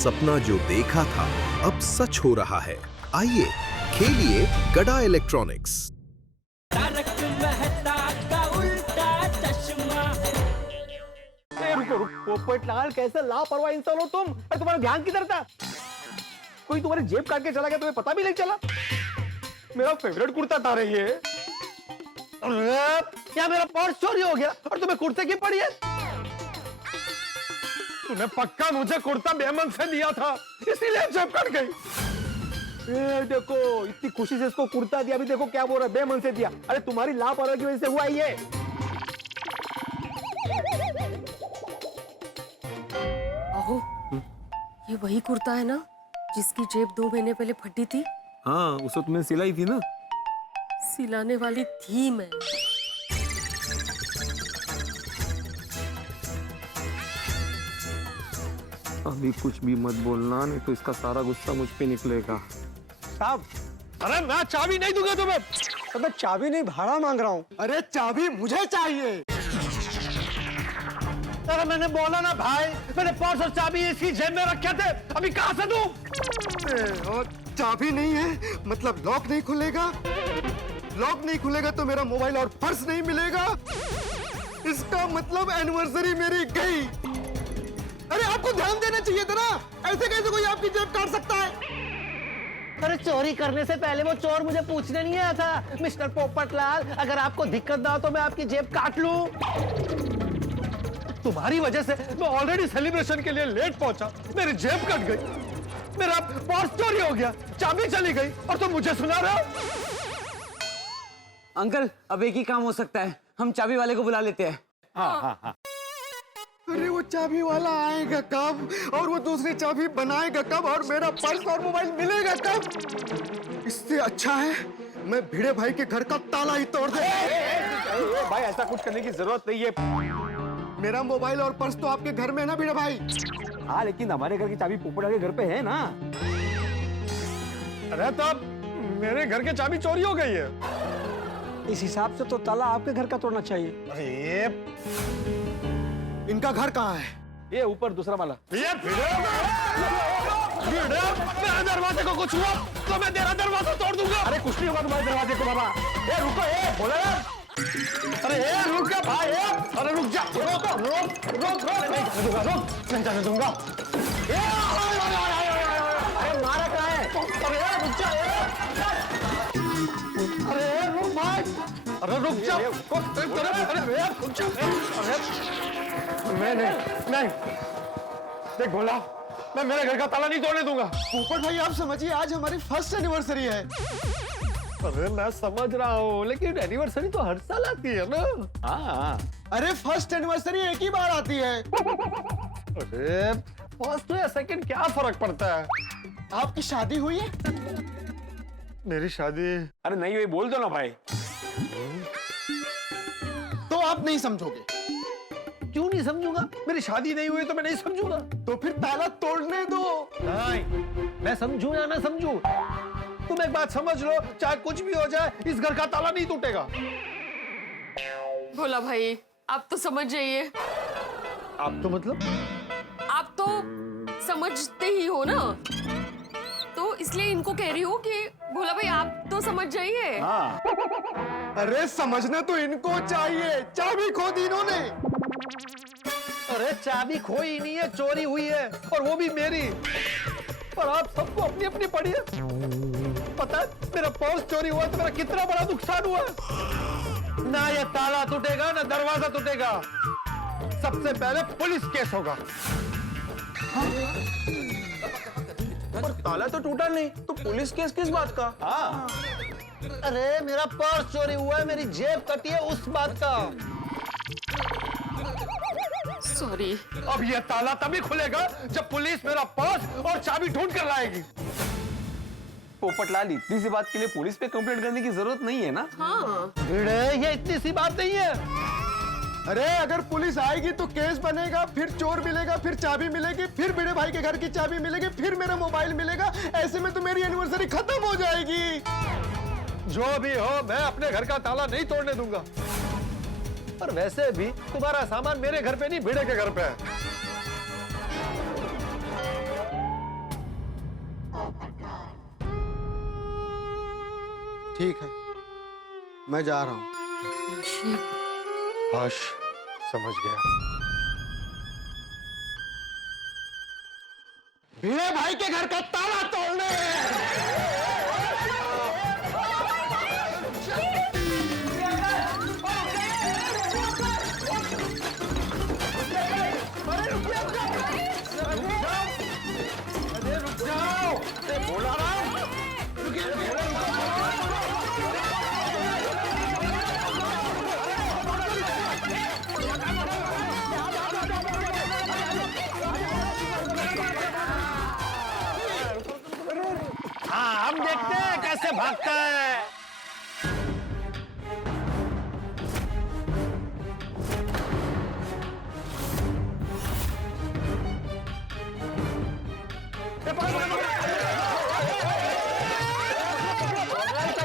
सपना जो देखा था अब सच हो रहा है। आइए खेलिए गड़ा इलेक्ट्रॉनिक्स। रुको पोपटलाल, कैसे लापरवाह इंसान हो तुम? अरे तुम्हारा ध्यान किधर था? कोई तुम्हारी जेब काट के चला गया, तुम्हें पता भी नहीं चला? मेरा फेवरेट कुर्ता था रही है। अरे क्या मेरा पर्स चोरी हो गया और तुम्हें कुर्ते की पड़ी है? तूने पक्का मुझे कुर्ता बेमन से दिया था, इसीलिए जेब कट गई। देखो इतनी खुशी से इसको कुर्ता दिया, अभी देखो क्या बोल रहा है, बेमन से दिया। अरे तुम्हारी लापरवाही की वजह से हुआ ये। अहो, ये वही कुर्ता है ना जिसकी जेब 2 महीने पहले फटी थी? हाँ, उसे तुमने सिलाई थी ना? सिलाने वाली थी मैं। अभी कुछ भी मत बोलना, नहीं तो इसका सारा गुस्सा मुझ पे निकलेगा। साहब, अरे मैं चाबी नहीं दूंगा तुम्हें। तो मैं चाबी नहीं, भाड़ा मांग रहा हूँ। अरे चाबी मुझे चाहिए। अरे मैंने बोला ना भाई, मैंने पर्स और चाबी इसकी जेब में रखे थे, अभी कहाँ से दूं? और चाबी नहीं है मतलब लॉक नहीं खुलेगा? लॉक नहीं खुलेगा तो मेरा मोबाइल और पर्स नहीं मिलेगा। इसका मतलब एनिवर्सरी मेरी गई। अरे आपको ध्यान देना चाहिए था ना, ऐसे कैसे कोई आपकी जेब काट सकता है? अरे चोरी करने से पहले वो चोर मुझे पूछने नहीं आया था। मिस्टर पोपटलाल, अगर आपको दिक्कत ना हो तो मैं आपकी जेब काट लूं। तुम्हारी वजह से मैं ऑलरेडी सेलिब्रेशन के लिए लेट पहुंचा, मेरी जेब कट गई, मेरा पर्स चोरी हो गया, चाबी चली गई और तुम मुझे सुना रहे हो? अंकल, अब एक ही काम हो सकता है, हम चाबी वाले को बुला लेते हैं। हाँ। अरे वो चाबी वाला आएगा कब और वो दूसरी चाबी बनाएगा कब और मेरा पर्स और मोबाइल मिलेगा कब? इससे अच्छा है मैं भिड़े भाई के घर का ताला ही तोड़ दे। भाई ऐसा कुछ करने की जरूरत नहीं है। मेरा मोबाइल और पर्स तो आपके घर में है ना भिड़े भाई? हाँ, लेकिन हमारे घर की चाबी पोपटलाल के घर पे है ना। अरे तब मेरे घर की चाबी चोरी हो गई है। इस हिसाब से तो ताला आपके घर का तोड़ना चाहिए। अरे इनका घर कहाँ है? ये ऊपर दूसरा वाला। ये भिड़े मेरे दरवाजे को कुछ हुआ तो मैं तेरा दरवाजा तोड़ दूंगा। अरे कुछ नहीं होगा तुम्हारे दरवाजे को बाबा। ए रुको, ए बोले यार। अरे ए रुक जा भाई, ए अरे रुक जा, रुक नहीं जाने दूंगा। अरे मारा कहाँ है? अरे रुक जा, अरे रुक भाई, अरे रुक जा, अरे रुक जा, अरे मैं नहीं देख बोला, मैं मेरे घर का ताला नहीं तोड़ने दूंगा। पोपट भाई आप समझिए, आज हमारी फर्स्ट एनिवर्सरी है। अरे मैं समझ रहा हूँ, लेकिन एनिवर्सरी तो हर साल आती है ना। हाँ। अरे फर्स्ट एनिवर्सरी एक ही बार आती है। अरे फर्स्ट या सेकंड क्या फर्क पड़ता है? आपकी शादी हुई है? मेरी शादी? अरे नहीं हुई, बोल दो ना भाई। तो आप नहीं समझोगे? क्यों नहीं समझूंगा? मेरी शादी नहीं हुई तो मैं नहीं समझूंगा। तो फिर ताला तोड़ने दो। नहीं, मैं समझू या ना समझू, तुम एक बात समझ लो, चाहे कुछ भी हो जाए इस घर का ताला नहीं टूटेगा। भोला भाई, आप तो समझ जाइए। आप तो मतलब? आप तो समझते ही हो ना, तो इसलिए इनको कह रही हूँ कि भोला भाई आप तो समझ जाइए। हाँ। अरे समझना तो इनको चाहिए, चाबी खो दी इन्होंने। अरे चाबी खोई नहीं है, चोरी हुई है और वो भी मेरी। पर आप सबको अपनी अपनी पड़ी है। पता है मेरा पर्स चोरी हुआ तो मेरा कितना बड़ा नुकसान हुआ। ना ये ताला टूटेगा ना दरवाजा टूटेगा, सबसे पहले पुलिस केस होगा। पर ताला तो टूटा नहीं, तो पुलिस केस किस बात का? हाँ। अरे मेरा पर्स चोरी हुआ है, मेरी जेब कटी है उस बात का। सॉरी। अब ये ताला तभी खुलेगा जब पुलिस मेरा पर्स और चाबी ढूंढ कर लाएगी। पोपटलाल, इतनी सी बात के लिए पुलिस पे कंप्लेंट करने की जरूरत नहीं है ना। हाँ। भिड़े, ये इतनी सी बात नहीं है। अरे अगर पुलिस आएगी तो केस बनेगा, फिर चोर मिलेगा, फिर चाबी मिलेगी, फिर भिड़े भाई के घर की चाबी मिलेगी, फिर मेरा मोबाइल मिलेगा। ऐसे में तो मेरी एनिवर्सरी खत्म हो जाएगी। जो भी हो, मैं अपने घर का ताला नहीं तोड़ने दूंगा। पर वैसे भी तुम्हारा सामान मेरे घर पे नहीं, भिड़े के घर पे है। ठीक है, मैं जा रहा हूँ। हर्ष, समझ गया। भिड़े भाई के घर का ताला तोड़ने। हाँ, हम देखते हैं कैसे भागता है।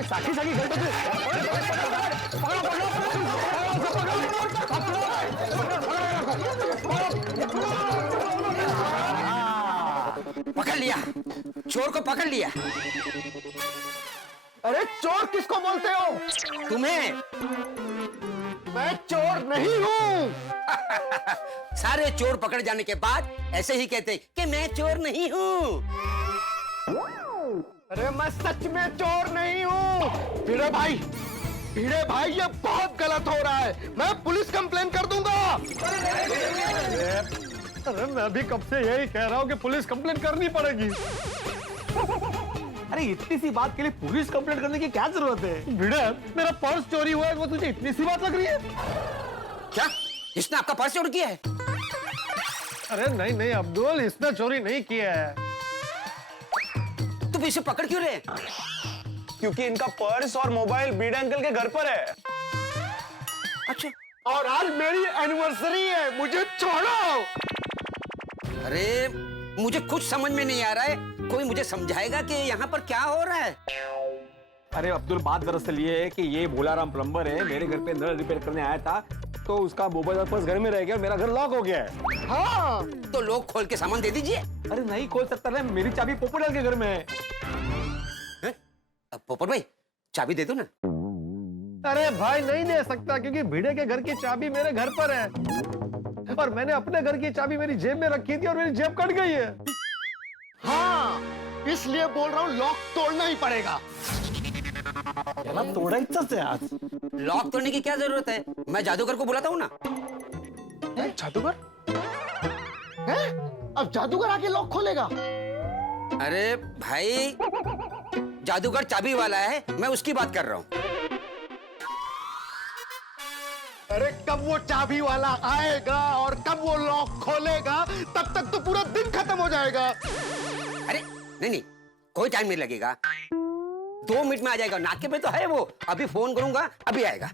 साखी साखी घर पे पकड़ लिया, चोर को पकड़ लिया। अरे चोर किसको बोलते हो? तुम्हें। मैं चोर नहीं हूँ। सारे चोर पकड़ जाने के बाद ऐसे ही कहते कि मैं चोर नहीं हूँ। अरे मैं सच में चोर नहीं हूँ। भिड़े भाई ये बहुत गलत हो रहा है। मैं पुलिस कंप्लेन कर दूंगा। अरे मैं भी कब से यही कह रहा हूँ कि पुलिस कंप्लेन करनी पड़ेगी। अरे इतनी सी बात के लिए पुलिस कंप्लेंट करने की क्या जरूरत है? भिड़े, मेरा पर्स चोरी हुआ है, वो तुझे इतनी सी बात लग रही है? क्या? इसने आपका पर्स चोरी किया है? अरे नहीं नहीं अब्दुल, इसने चोरी नहीं किया है। तुम इसे पकड़ क्यों रहे? क्योंकि इनका पर्स और मोबाइल बीड़े अंकल के घर पर है। अच्छा। और आज मेरी एनिवर्सरी है, मुझे छोड़ो। अरे मुझे कुछ समझ में नहीं आ रहा है। कोई मुझे समझाएगा कि यहाँ पर क्या हो रहा है? अरे अब्दुल, बात दरअसल ये है कि ये भोलाराम प्लम्बर है, मेरे घर पे नल रिपेयर करने आया था, तो उसका मोबाइल और पर्स घर में रह गया और मेरा घर लॉक हो गया है। हाँ, तो लोग खोल के सामान दे दीजिए। अरे नहीं खोल सकता ना, मेरी चाबी पोपट के घर में है। अब पोपट भाई चाबी दे दो ना। अरे भाई नहीं दे सकता, क्योंकि भिड़े के घर की चाबी मेरे घर पर है और मैंने अपने घर की चाबी मेरी जेब में रखी थी और मेरी जेब कट गई है। हाँ, इसलिए बोल रहा हूँ लॉक तोड़ना ही पड़ेगा। तोड़ा ही आज। लॉक तोड़ने की क्या जरूरत है? मैं जादूगर को बुलाता हूँ ना। जादूगर? हैं? अब जादूगर आके लॉक खोलेगा? अरे भाई, जादूगर चाबी वाला है, मैं उसकी बात कर रहा हूँ। अरे कब वो चाबी वाला आएगा और कब वो लॉक खोलेगा, तब तक तो पूरा दिन खत्म हो जाएगा। अरे नहीं, कोई टाइम नहीं लगेगा, 2 मिनट में आ जाएगा। नाके पे तो है वो। अभी फोन करूंगा, अभी आएगा।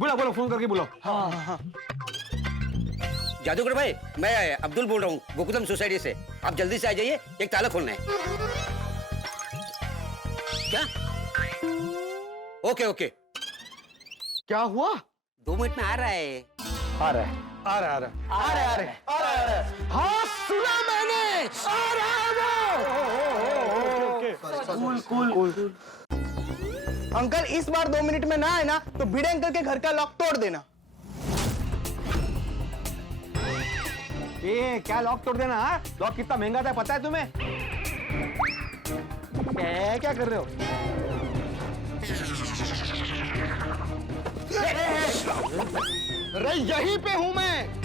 बोलो फोन करके बोलो। हाँ। जादूगर भाई, मैं अब्दुल बोल रहा हूँ, गोकुलम सोसाइटी से। आप जल्दी से आ जाइए, एक ताला खोलना है। क्या? ओके। क्या हुआ? 2 मिनट में आ रहा है। आ रहा है। हाँ, सुना मैंने, आ रहा है वो। कूल। अंकल इस बार 2 मिनट में ना आए ना तो भिड़े अंकल के घर का लॉक तोड़ देना। ये क्या लॉक तोड़ देना? हाँ? लॉक कितना महंगा था पता है तुम्हें? क्या कर रहे हो? अरे यहीं पे हूं मैं।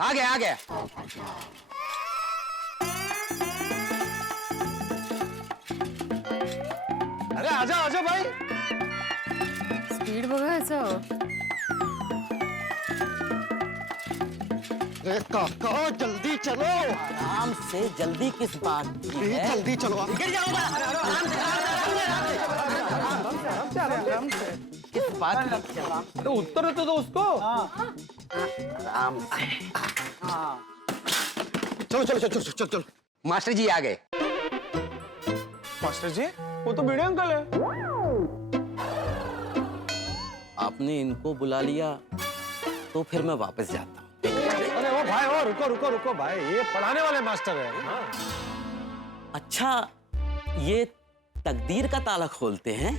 आ गया। अरे आजा भाई। स्पीड बघा याचं। अरे काका जल्दी चलो। आराम से, जल्दी किस बात की है? जल्दी चलो। गिर जाऊंगा। आराम से। किस बात की? तो उत्तर दे तो उसको। आराम से। चलो चलो चलो चलो चलो चलो। मास्टर जी आ गए। मास्टर जी वो तो भिड़े अंकल है। आपने इनको बुला लिया तो फिर मैं वापस जाता हूँ। अरे ओ भाई ओ रुको रुको रुको भाई, ये पढ़ाने वाले मास्टर है। अच्छा, ये तकदीर का ताला खोलते हैं?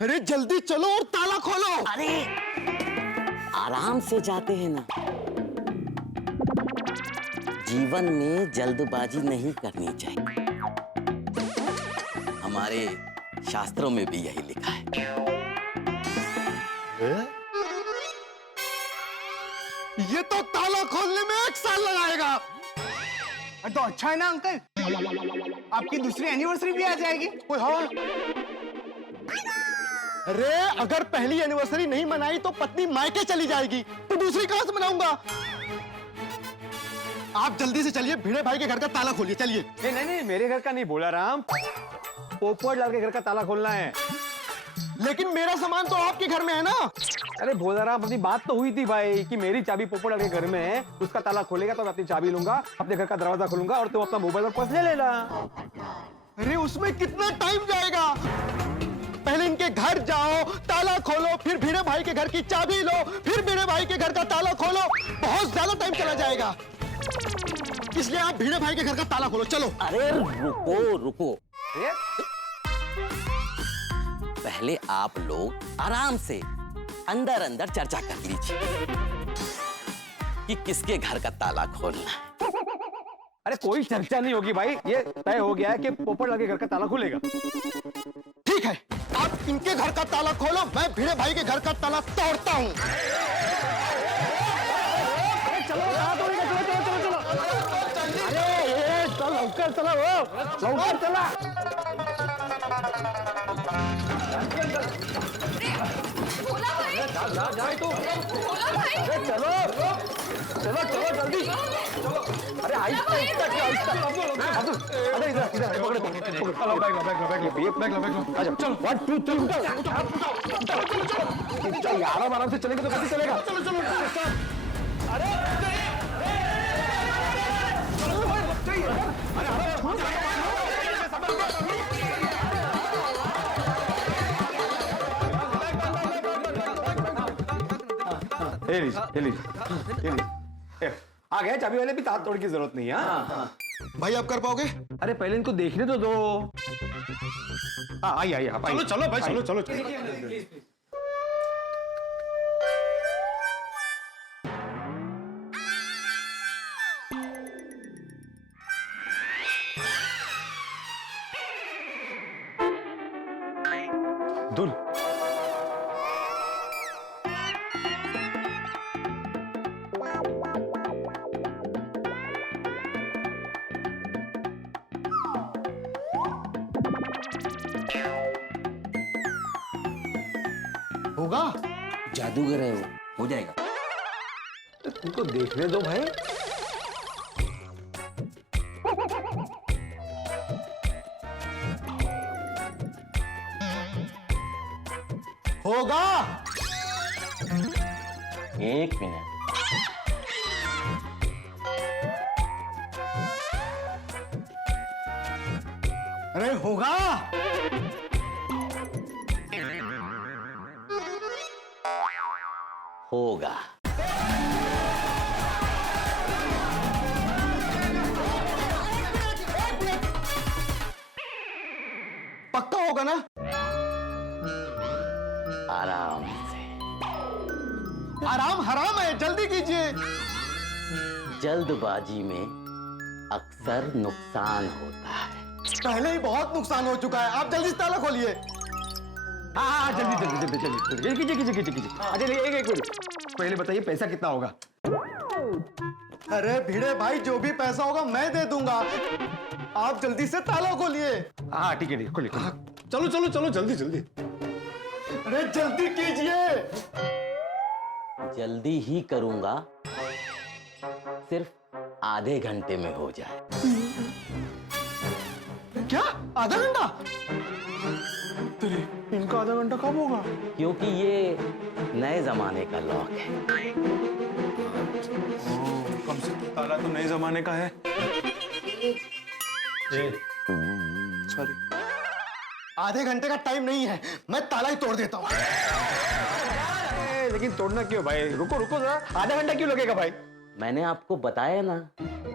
अरे जल्दी चलो और ताला खोलो। अरे आराम से जाते हैं ना। जीवन में जल्दबाजी नहीं करनी चाहिए, हमारे शास्त्रों में भी यही लिखा है। ये तो ताला खोलने में 1 साल लगाएगा। तो अच्छा है ना अंकल, आपकी दूसरी एनिवर्सरी भी आ जाएगी। ओए हाँ। अरे अगर पहली एनिवर्सरी नहीं मनाई तो पत्नी मायके चली जाएगी, तो दूसरी कहां से मनाऊंगा? आप जल्दी से चलिए, भिड़े भाई के घर का ताला खोलिए, चलिए। नहीं नहीं, मेरे घर का नहीं बोला राम, पोपट लाल के घर का ताला खोलना है। लेकिन मेरा सामान तो आपके घर में है ना। अरे भोला राम, अपनी बात तो हुई थी भाई कि मेरी चाबी पोपट लाल के घर में है, उसका ताला खोलेगा तो मैं अपनी चाबी लूंगा, अपने घर का दरवाजा खोलूंगा और तुम अपना मोबाइल और पर्स ले लेना। अरे उसमें कितना टाइम जाएगा? पहले इनके घर जाओ, ताला खोलो, फिर भिड़े भाई के घर की चाबी लो, फिर भिड़े भाई के घर का ताला खोलो, बहुत ज्यादा टाइम चला जाएगा। इसलिए आप भिड़े भाई के घर का ताला खोलो, चलो। अरे रुको रुको, पहले आप लोग आराम से अंदर अंदर चर्चा कर लीजिए कि किसके घर का ताला खोलना है। अरे कोई चर्चा नहीं होगी भाई, ये तय हो गया है कि पोपट लाल के घर का ताला खुलेगा। ठीक है, आप इनके घर का ताला खोलो, मैं भिड़े भाई के घर का ताला तोड़ता हूँ। चलो चलो चलो, अरे चल लौकर चला, वो लौकर चला। भोला भाई, भोला भाई, चलो चलो चलो जल्दी। अरे आहिस्ता आहिस्ता क्या आहिस्ता। अरे इधर इधर पकड़ो पकड़ो, बैग लो बैग लो बैग लो, ये बैग लो बैग लो। अच्छा चलो 1 2 3 चल, आराम आराम से चलेंगे तो कैसे चलेगा? चलो चलो आ गया चाबी वाले भी, हाथ तोड़ की जरूरत नहीं है। हाँ भाई आप कर पाओगे? अरे पहले इनको देखने तो दो। हाँ आइए आइए, चलो चलो भाई, चलो चलो दुल। होगा? जादूगर है वो, हो जाएगा। तो तुमको देखने दो भाई। होगा? 1 मिनट। अरे होगा? होगा। पक्का होगा ना? आराम से। आराम हराम है, जल्दी कीजिए। जल्दबाजी में अक्सर नुकसान होता है। पहले ही बहुत नुकसान हो चुका है, आप जल्दी से ताला खोलिए। हाँ जल्दी जल्दी जल्दी जल्दी कीजिए कीजिए कीजिए कीजिए। अच्छा एक एक मिनट, पहले बताइए पैसा कितना होगा? अरे भिड़े भाई, जो भी पैसा होगा मैं दे दूंगा, आप जल्दी से ताला खोलिए। हाँ ठीक है, खोलिए खोलिए। चलो चलो चलो जल्दी जल्दी। अरे जल्दी कीजिए। जल्दी ही करूंगा, सिर्फ आधे घंटे में हो जाए। क्या? आधा घंटा? इनका आधा घंटा कब होगा? क्योंकि ये नए जमाने का लॉक है। कम से कम ताला तो नए जमाने का है। सॉरी, आधे घंटे का टाइम नहीं है, मैं ताला ही तोड़ देता हूँ। लेकिन तोड़ना क्यों भाई? रुको रुको जरा, आधा घंटा क्यों लगेगा भाई? मैंने आपको बताया ना,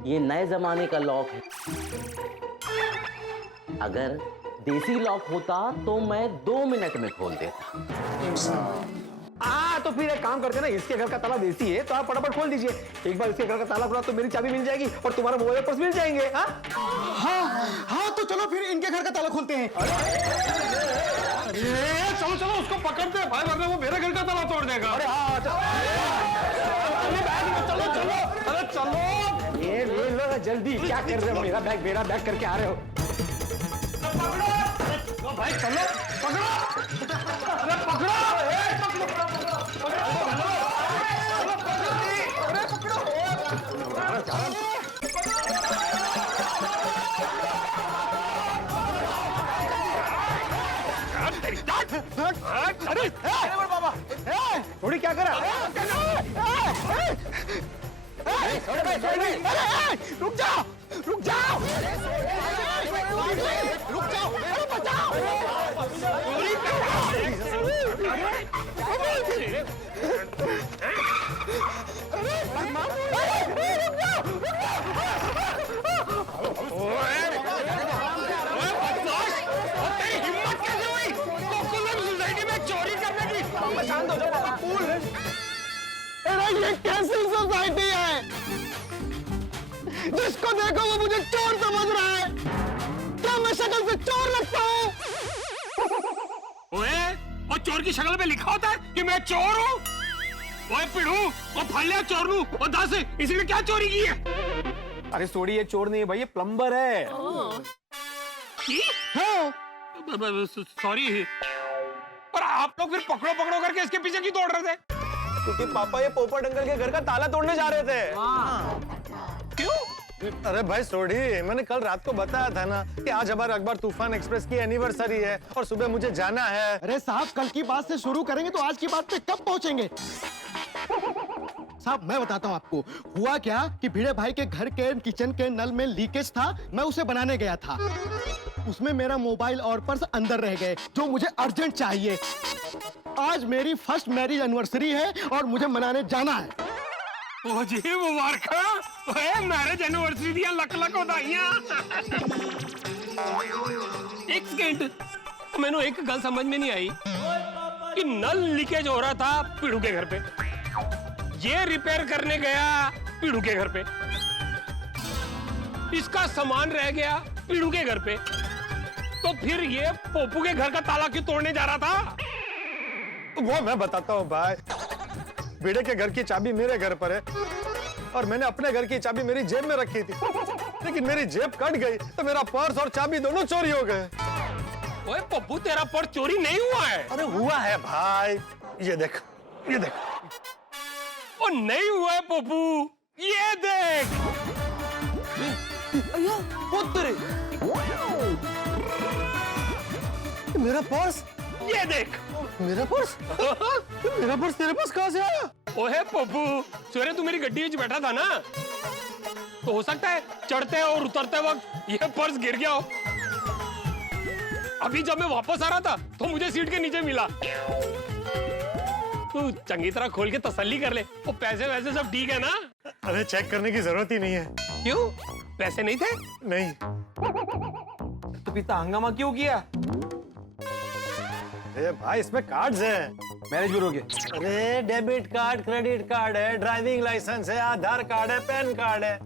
ये नए जमाने का लॉक है। अगर देसी लॉक होता तो मैं 2 मिनट में खोल देता। तो फिर एक काम करते ना, इसके घर का ताला देसी है तो आप फटाफट खोल दीजिए। एक बार इसके घर का ताला खुला तो मेरी चाबी मिल जाएगी और तुम्हारा मोबाइल पर्स मिल जाएंगे। हाँ, तो चलो फिर इनके घर का ताला खोलते हैं। चलो चलो, उसको पकड़ते हैं भाई, वरना वो मेरे घर का ताला तोड़ देगा। अरे हाँ, चलो चलो, अरे चलो, ये ले लो जल्दी। क्या कर रहे हो? मेरा बैग करके आ रहे हो? पकड़ो भाई, चलो पकड़ो, अरे पकड़ो, अरे बाबा, थोड़ी क्या करा? रुक जाओ, रुक जाओ, रुक जाओ, अरे बचाओ। हिम्मत कैसे हुई सोसाइटी में चोरी करने की? शांत हो जाओ बाबा, कूल। अरे ये कैसी सोसाइटी है? जिसको देखो वो मुझे चोर समझ रहा है। क्या मैं शक्ल से चोर लगता हूँ? ओए, और चोर की शक्ल पे लिखा होता है कि मैं चोर हूँ? ओए पिड़ू, और फलिया चोर लूं, और दास इसी ने क्या चोरी की है? अरे सोड़ी, ये चोर नहीं है भाई, ये प्लम्बर है। सॉरी, पर आप लोग फिर पकड़ो पकड़ो करके इसके पीछे क्यों दौड़ रहे थे? क्योंकि पापा ये पोपट अंकल के घर का ताला तोड़ने जा रहे थे। क्यों? अरे भाई सोडी, मैंने कल रात को बताया था ना कि आज हमारे अखबार तूफान एक्सप्रेस की एनिवर्सरी है और सुबह मुझे जाना है। अरे साहब, कल की बात से शुरू करेंगे तो आज की बात पे कब पहुंचेंगे? साहब मैं बताता हूँ आपको, हुआ क्या कि भिड़े भाई के घर के किचन के नल में लीकेज था, मैं उसे बनाने गया था। उसमें मेरा मोबाइल और पर्स अंदर रह गए जो मुझे अर्जेंट चाहिए। आज मेरी फर्स्ट मैरिज एनिवर्सरी है और मुझे मनाने जाना है। ओ जी मुबारक, मैरिज एनिवर्सरी दिया लक लक बधाइयां। एक सेकंड, मैंने एक गल समझ में नहीं आई कि नल लीकेज हो रहा था पीड़ू के घर पे, ये रिपेयर करने गया पीड़ू के घर पे, इसका सामान रह गया पीड़ू के घर पे, तो फिर ये पोपू के घर का ताला क्यों तोड़ने जा रहा था? वो मैं बताता हूँ भाई। भिड़े के घर की चाबी मेरे घर पर है और मैंने अपने घर की चाबी मेरी जेब में रखी थी, लेकिन मेरी जेब कट गई तो मेरा पर्स और चाबी दोनों चोरी हो गए। ओए पप्पू, तेरा पर्स चोरी नहीं हुआ है? अरे हुआ है भाई, ये देख, ये देख। ओ नहीं हुआ है पप्पू, ये देख। पुत्र, मेरा पर्स, ये देख। मेरा पर्स मेरा पर्स तेरे पास कहाँ से आया? ओहे पप्पू, सवेरे तू मेरी गड्डी में बैठा था ना, तो हो सकता है चढ़ते और उतरते वक्त ये पर्स गिर गया हो। अभी जब मैं वापस आ रहा था तो मुझे सीट के नीचे मिला। तू चंगी तरह खोल के तसल्ली कर ले, वो पैसे वैसे सब ठीक है ना? अरे चेक करने की जरूरत ही नहीं है। क्यों, पैसे नहीं थे? नहीं। तो पिता हंगामा क्यों किया? अरे भाई इसमें कार्ड्स हैं। मैरिज ब्यूरो के। अरे डेबिट कार्ड, क्रेडिट कार्ड है, ड्राइविंग लाइसेंस है, आधार कार्ड है, पैन कार्ड है।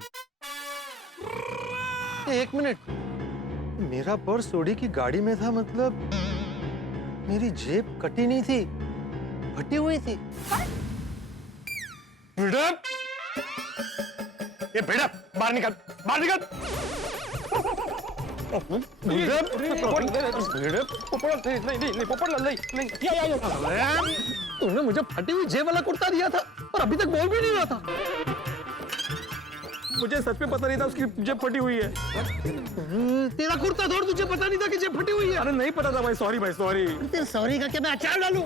एक मिनट, मेरा पर्स सोडी की गाड़ी में था, मतलब मेरी जेब कटी नहीं थी, फटी हुई थी। भिड़प, ये भिड़प, बाहर निकल, बाहर निकल। तूने मुझे फटी हुई जेब वाला कुर्ता दिया था और अभी तक बोल भी नहीं रहा था। मुझे सच में पता नहीं था उसकी जेब फटी हुई है। तेरा कुर्ता धोड़, तुझे पता नहीं था कि जेब फटी हुई है? अरे नहीं पता था भाई, सॉरी भाई सॉरी। तेरे सॉरी का क्या मैं अचार डालूं?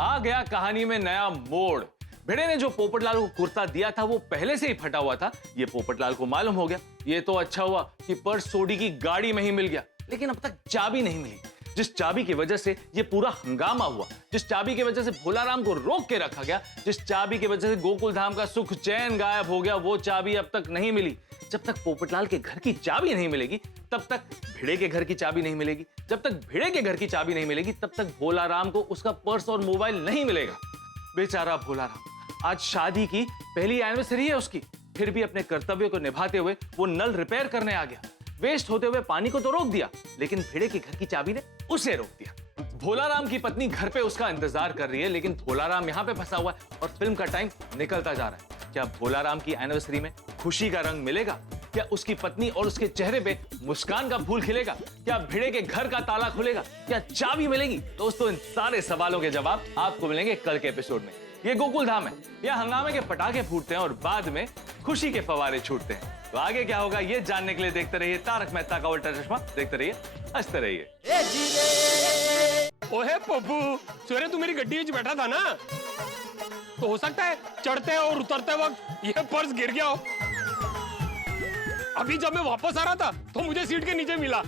आ गया कहानी में नया मोड़। भिड़े ने जो पोपटलाल को कुर्ता दिया था वो पहले से ही फटा हुआ था, ये पोपटलाल को मालूम हो गया। ये तो अच्छा हुआ कि पर्स सोडी की गाड़ी में ही मिल गया, लेकिन अब तक चाबी नहीं मिली। जिस चाबी की वजह से ये पूरा हंगामा हुआ, जिस चाबी की वजह से भोलाराम को रोक के रखा गया, जिस चाबी की वजह से गोकुल धाम का सुख चैन गायब हो गया, वो चाबी अब तक नहीं मिली। जब तक पोपटलाल के घर की चाबी नहीं मिलेगी तब तक भिड़े के घर की चाबी नहीं मिलेगी। जब तक भिड़े के घर की चाबी नहीं मिलेगी तब तक भोलाराम को उसका पर्स और मोबाइल नहीं मिलेगा। बेचारा भोलाराम, आज शादी की पहली एनिवर्सरी है उसकी, फिर भी अपने कर्तव्यों को निभाते हुए वो नल रिपेयर करने आ गया। वेस्ट होते हुए पानी को तो रोक दिया, लेकिन भिड़े के घर की चाबी ने उसे रोक दिया। भोलाराम की पत्नी घर पे उसका इंतजार कर रही है, लेकिन भोलाराम यहाँ पे फंसा हुआ है और फिल्म का टाइम निकलता जा रहा है। क्या भोलाराम की एनिवर्सरी में खुशी का रंग मिलेगा? क्या उसकी पत्नी और उसके चेहरे पे मुस्कान का फूल खिलेगा? क्या भिड़े के घर का ताला खुलेगा? क्या चाबी मिलेगी? दोस्तों, इन सारे सवालों के जवाब आपको मिलेंगे कल के एपिसोड में। ये गोकुल धाम है, यहाँ हंगामे के पटाखे फूटते हैं और बाद में खुशी के फवारे छूटते हैं। तो आगे क्या होगा ये जानने के लिए देखते रहिए तारक मेहता का उल्टा चश्मा। देखते रहिए, हंसते रहिए। ओहे पप्पू, सवेरे तू मेरी गड्डी में बैठा था ना, तो हो सकता है चढ़ते और उतरते वक्त ये पर्स गिर गया हो। अभी जब मैं वापस आ रहा था तो मुझे सीट के नीचे मिला।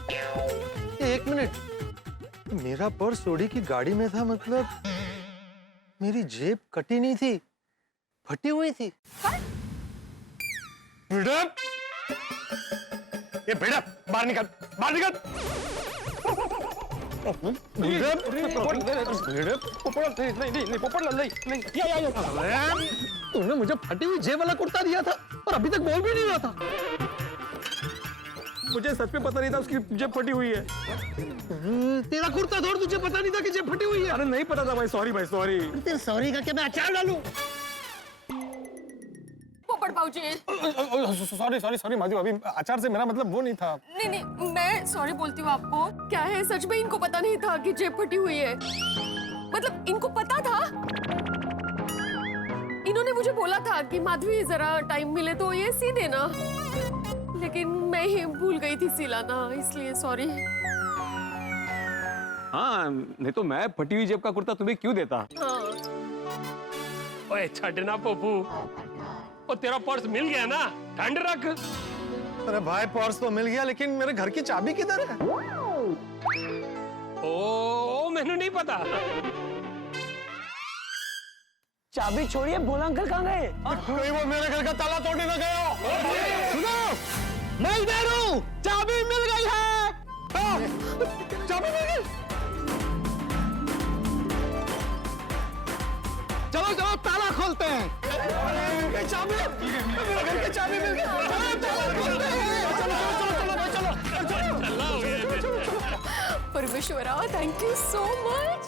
एक मिनट, मेरा पर्स सोडी की गाड़ी में था, मतलब मेरी जेब कटी नहीं थी, फटी हुई थी। भिड़प, ये भिड़प, बाहर निकल, बाहर निकल। तूने मुझे फटी हुई जेब वाला कुर्ता दिया था और अभी तक बोल भी नहीं रहा था। मुझे सच में पता नहीं था उसकी जेब फटी हुई है। तेरा कुर्ता धोड़, तुझे पता नहीं था कि जेब फटी हुई है? अरे नहीं पता था भाई, सॉरी भाई सॉरी। तेरे सॉरी का क्या मैं अचार डालूं? पोपट भाऊजी, सॉरी सॉरी सॉरी माधवी, अभी अचार से मेरा मतलब वो नहीं था। नहीं नहीं, मैं सॉरी बोलती हूँ आपको। क्या है, सच में इनको पता नहीं था कि जेब फटी हुई है? मतलब इनको पता था? इन्होंने मुझे बोला था कि माधवी जरा टाइम मिले तो ये सी देना, लेकिन मैं ही भूल गई थी सिलाना, इसलिए सॉरी। हाँ, नहीं तो मैं फटी हुई जेब का कुर्ता तुम्हें क्यों देता? हाँ। ओए छड़ना पप्पू, और तेरा पर्स मिल गया ना, ठंड रख। अरे भाई, पर्स तो मिल गया, लेकिन मेरे घर की चाबी किधर है? ओ, मैंने नहीं पता। चाबी छोड़िए, भोला अंकल कहाँ गए? कहीं वो मेरे घर का ताला तोड़ने न गए हो? सुनो, मैं इधर हूँ, चाबी मिल गई है। चाबी मिल गई। चलो चलो, ताला खोलते हैं। चाबी, मेरे घर की चाबी मिल गई। ताला खोलते हैं। चलो चलो चलो चलो। परमेश्वरा, थैंक यू सो मच।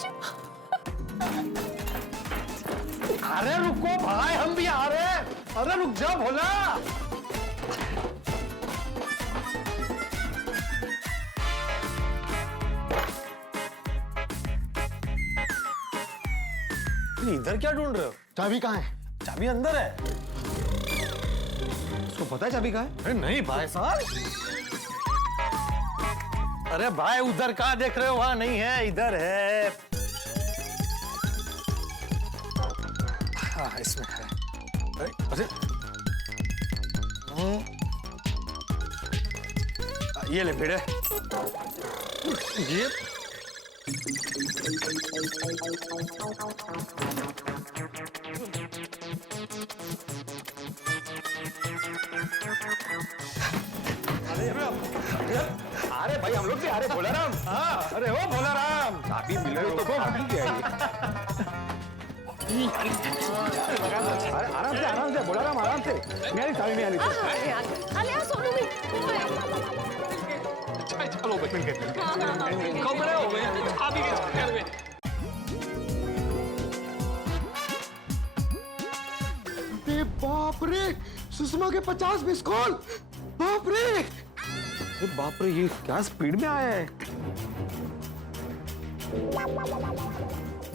अरे रुको भाई, हम भी आ रहे हैं। अरे रुक जा भोला। इधर क्या ढूंढ रहे हो? चाबी कहाँ है? चाबी अंदर है। उसको पता है चाबी कहाँ है? अरे नहीं भाई साहब। अरे भाई, उधर कहाँ देख रहे हो? वहां नहीं है, इधर है। हाँ, इसमें है। अरे ये ले भिड़े, ये अरे भाई, हम लोग भी आ रहे। भोलाराम, हाँ, अरे ओ भोलाराम, चाबी मिले तो मिल गया। आराम से भोलाराम, आराम से। मेरी चाबी में आली। सोनू भी। चलो कमरे हो गए अभी के घर में। बाप रे, सुषमा के 50 मिस कॉल। बाप रे, बाप रे, ये क्या स्पीड में आया है।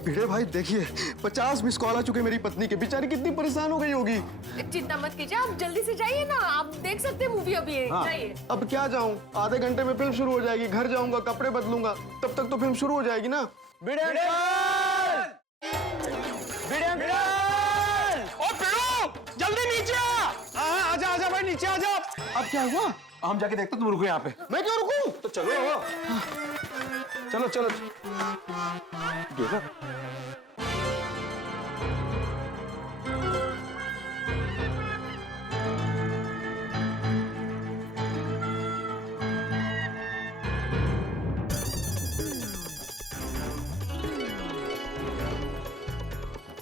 भिड़े भाई देखिए 50 मिस कॉल आ चुके मेरी पत्नी के, बेचारी कितनी परेशान हो गई होगी। चिंता मत कीजिए, आप जल्दी से जाइए ना, आप देख सकते हैं मूवी अभी है। हाँ, जाइए। अब क्या जाऊं, आधे घंटे में फिल्म शुरू हो जाएगी, घर जाऊंगा कपड़े बदलूंगा, तब तक तो फिल्म शुरू हो जाएगी ना। भिड़े अंकल! भिड़े अंकल! ओ पिड़ू, जल्दी नीचे आ। आजा आजा भाई, नीचे आजा। अब क्या हुआ? हम जाके देखते, तुम रुको यहाँ पे। मैं क्यों रुकूं? तो चलो चलो चलो। देखा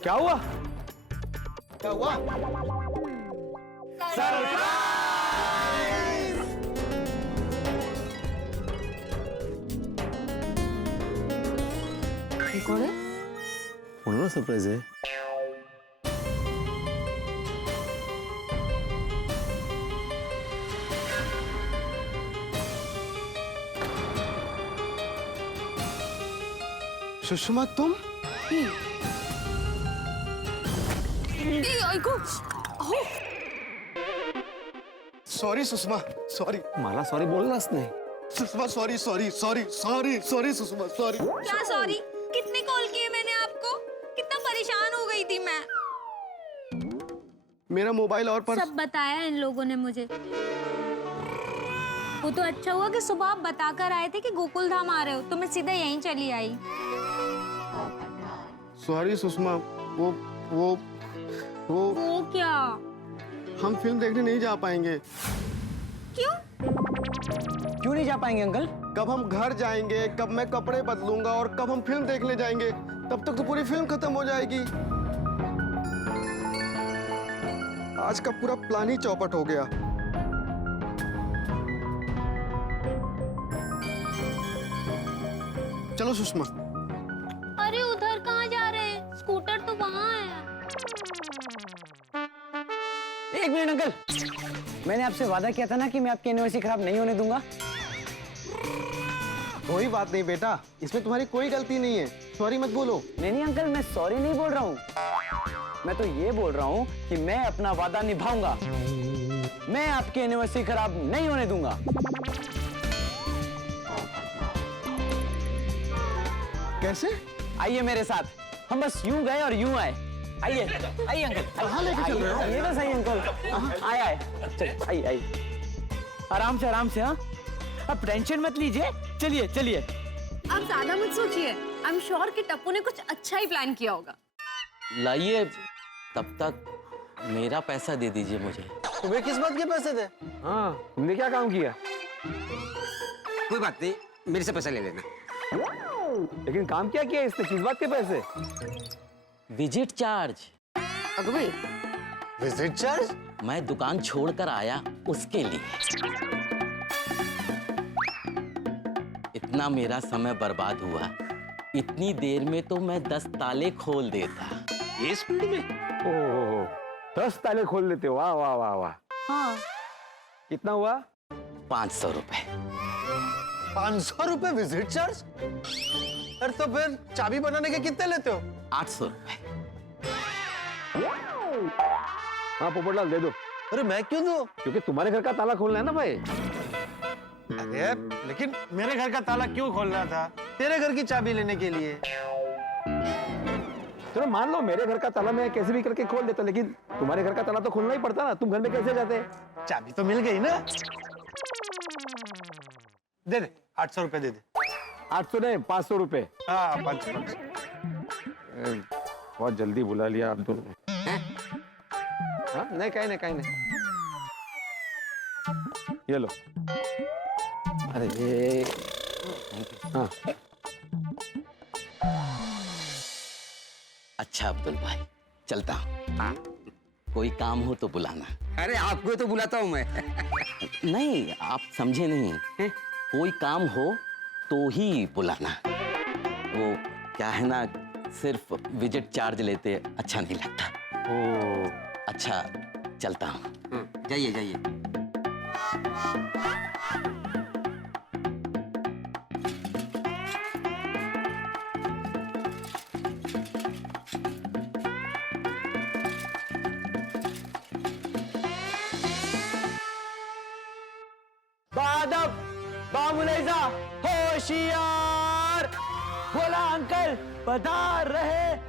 क्या हुआ? क्या हुआ? कौन है? उन्होंने सरप्राइज है। सुषमा तुम? Sorry Sushma, sorry. मला सॉरी बोललाच नाही। Sushma sorry sorry sorry sorry sorry Sushma sorry. क्या सॉरी? कितने कॉल किए मैंने आपको? कितना परेशान हो गई थी मैं। मेरा मोबाइल और पर्स सब बताया इन लोगों ने मुझे। वो तो अच्छा हुआ कि सुबह आप बताकर आए थे कि गोकुल धाम आ रहे हो, तो मैं सीधा यहीं चली आई। सॉरी सुषमा, वो क्या? हम फिल्म देखने नहीं जा पाएंगे। क्यों? क्यों नहीं जा पाएंगे अंकल? कब हम घर जाएंगे, कब मैं कपड़े बदलूंगा और कब हम फिल्म देखने जाएंगे, तब तक तो पूरी फिल्म खत्म हो जाएगी। आज का पूरा प्लान ही चौपट हो गया। चलो सुषमा। अरे उधर कहाँ जा रहे हैं? स्कूटर तो वहाँ है। एक मिनट अंकल, मैंने आपसे वादा किया था ना कि मैं आपकी एनिवर्सरी खराब नहीं होने दूंगा। कोई बात नहीं बेटा, इसमें तुम्हारी कोई गलती नहीं है, सॉरी मत बोलो। नहीं अंकल, मैं सॉरी नहीं बोल रहा हूँ। मैं तो ये बोल रहा हूँ कि मैं अपना वादा निभाऊंगा। मैं आपकी एनिवर्सरी खराब नहीं होने दूंगा। कैसे? आइए मेरे साथ, हम बस यूं गए और यूं आए। आइए आइए अंकल। कहाँ लेके चल रहे हो? ये तो सही अंकल। आए आए, चल आइए आइए, आराम से। हाँ, अब टेंशन मत लीजिए, चलिए चलिए। आप ज्यादा मत सोचिए, आई एम श्योर कि टप्पू ने कुछ अच्छा ही प्लान किया होगा। लाइए, तब तक मेरा पैसा दे दीजिए मुझे। तुम्हें किस बात के पैसे थे? हाँ, तुमने क्या काम किया? कोई बात नहीं, मेरे से पैसा ले लेना। लेकिन काम क्या किया इसने? किस बात के पैसे? Visit charge. Visit charge? मैं दुकान छोड़कर आया उसके लिए। इतना मेरा समय बर्बाद हुआ, इतनी देर में तो मैं 10 ताले खोल देता। ये स्पीड में? ओह, 10 ताले खोल लेते हो। वाह वाह वाह वाह। हाँ। कितना हुआ? 500 रुपए। 500 रुपए विजिट चार्ज? अरे तो फिर चाबी बनाने के कितने लेते हो? 800 रुपए। हाँ पोपटलाल दे दो। अरे मैं क्यों दूं? क्योंकि तुम्हारे घर का ताला खोलना है ना भाई। अरे लेकिन मेरे घर का ताला क्यों खोलना था? तेरे घर की चाबी लेने के लिए। चलो मान लो मेरे घर का ताला मैं कैसे भी करके खोल देता, लेकिन तुम्हारे घर का ताला तो खोलना ही पड़ता ना। तुम घर में कैसे जाते? चाबी तो मिल गई ना। दे दे, 800 रुपए दे दे। 800 नहीं, 500 रुपए। हाँ 500। बहुत जल्दी बुला लिया आप दोनों ने। हाँ नहीं, कहीं नहीं। ये लो। अरे ये हाँ। अच्छा अब्दुल भाई, चलता हूँ। कोई काम हो तो बुलाना। अरे आपको तो बुलाता हूँ मैं। नहीं, आप समझे नहीं। कोई काम हो तो ही बुलाना। वो क्या है ना, सिर्फ विजिट चार्ज लेते अच्छा नहीं लगता। ओ, अच्छा चलता हूँ। जाइए जाइए। अदब, बामुलैजा होशियार। बोला अंकल पधार रहे हैं।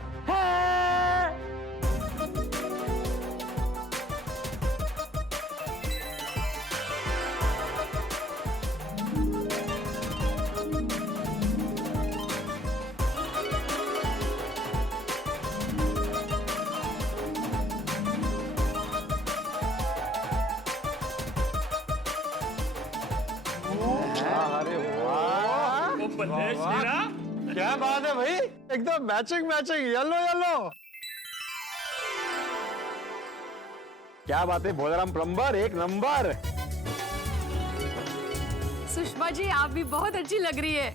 क्या बात है भाई, एकदम मैचिंग मैचिंग, येलो येलो। क्या बात है भोलाराम प्लम्बर, एक नंबर। सुषमा जी आप भी बहुत अच्छी लग रही है,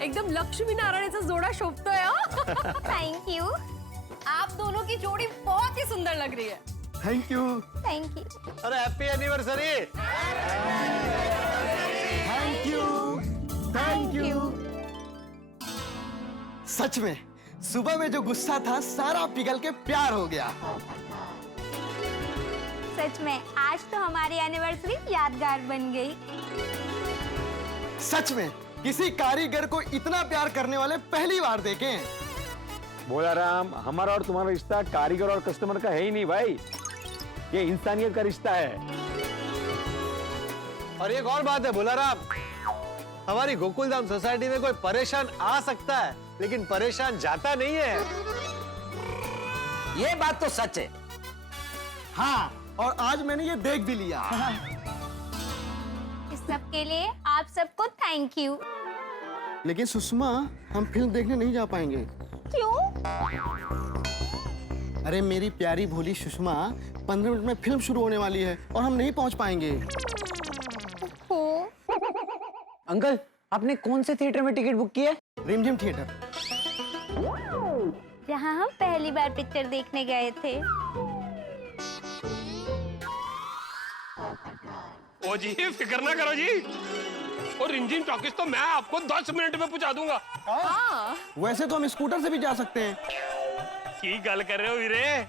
एकदम लक्ष्मी नारायणचा जोड़ा शोभतोय हा। Thank you. आप दोनों की जोड़ी बहुत ही सुंदर लग रही है। Thank you. Thank you. अरे happy anniversary. Thank you. Thank you. सच में सुबह में जो गुस्सा था सारा पिघल के प्यार हो गया। सच में आज तो हमारी एनिवर्सरी यादगार बन गई। सच में किसी कारीगर को इतना प्यार करने वाले पहली बार देखे हैं। भोलाराम, हमारा और तुम्हारा रिश्ता कारीगर और कस्टमर का है ही नहीं भाई, ये इंसानियत का रिश्ता है। और एक और बात है भोलाराम, हमारी गोकुलधाम सोसाइटी में कोई परेशान आ सकता है लेकिन परेशान जाता नहीं है। ये बात तो सच है। हाँ, और आज मैंने ये देख भी लिया। इस सब के लिए आप सबको थैंक यू। लेकिन सुषमा, हम फिल्म देखने नहीं जा पाएंगे। क्यों? अरे मेरी प्यारी भोली सुषमा, 15 मिनट में फिल्म शुरू होने वाली है और हम नहीं पहुंच पाएंगे। अंकल आपने कौन से थिएटर में टिकट बुक की है? रिमझिम थिएटर। जहाँ हम पहली बार पिक्चर देखने गए थे। ओ जी फिक्र ना करो जी, और रिमझिम टॉकीज तो मैं आपको 10 मिनट में पहुंचा दूंगा। हाँ। वैसे तो हम स्कूटर से भी जा सकते हैं। की गल कर रहे हो वीरे,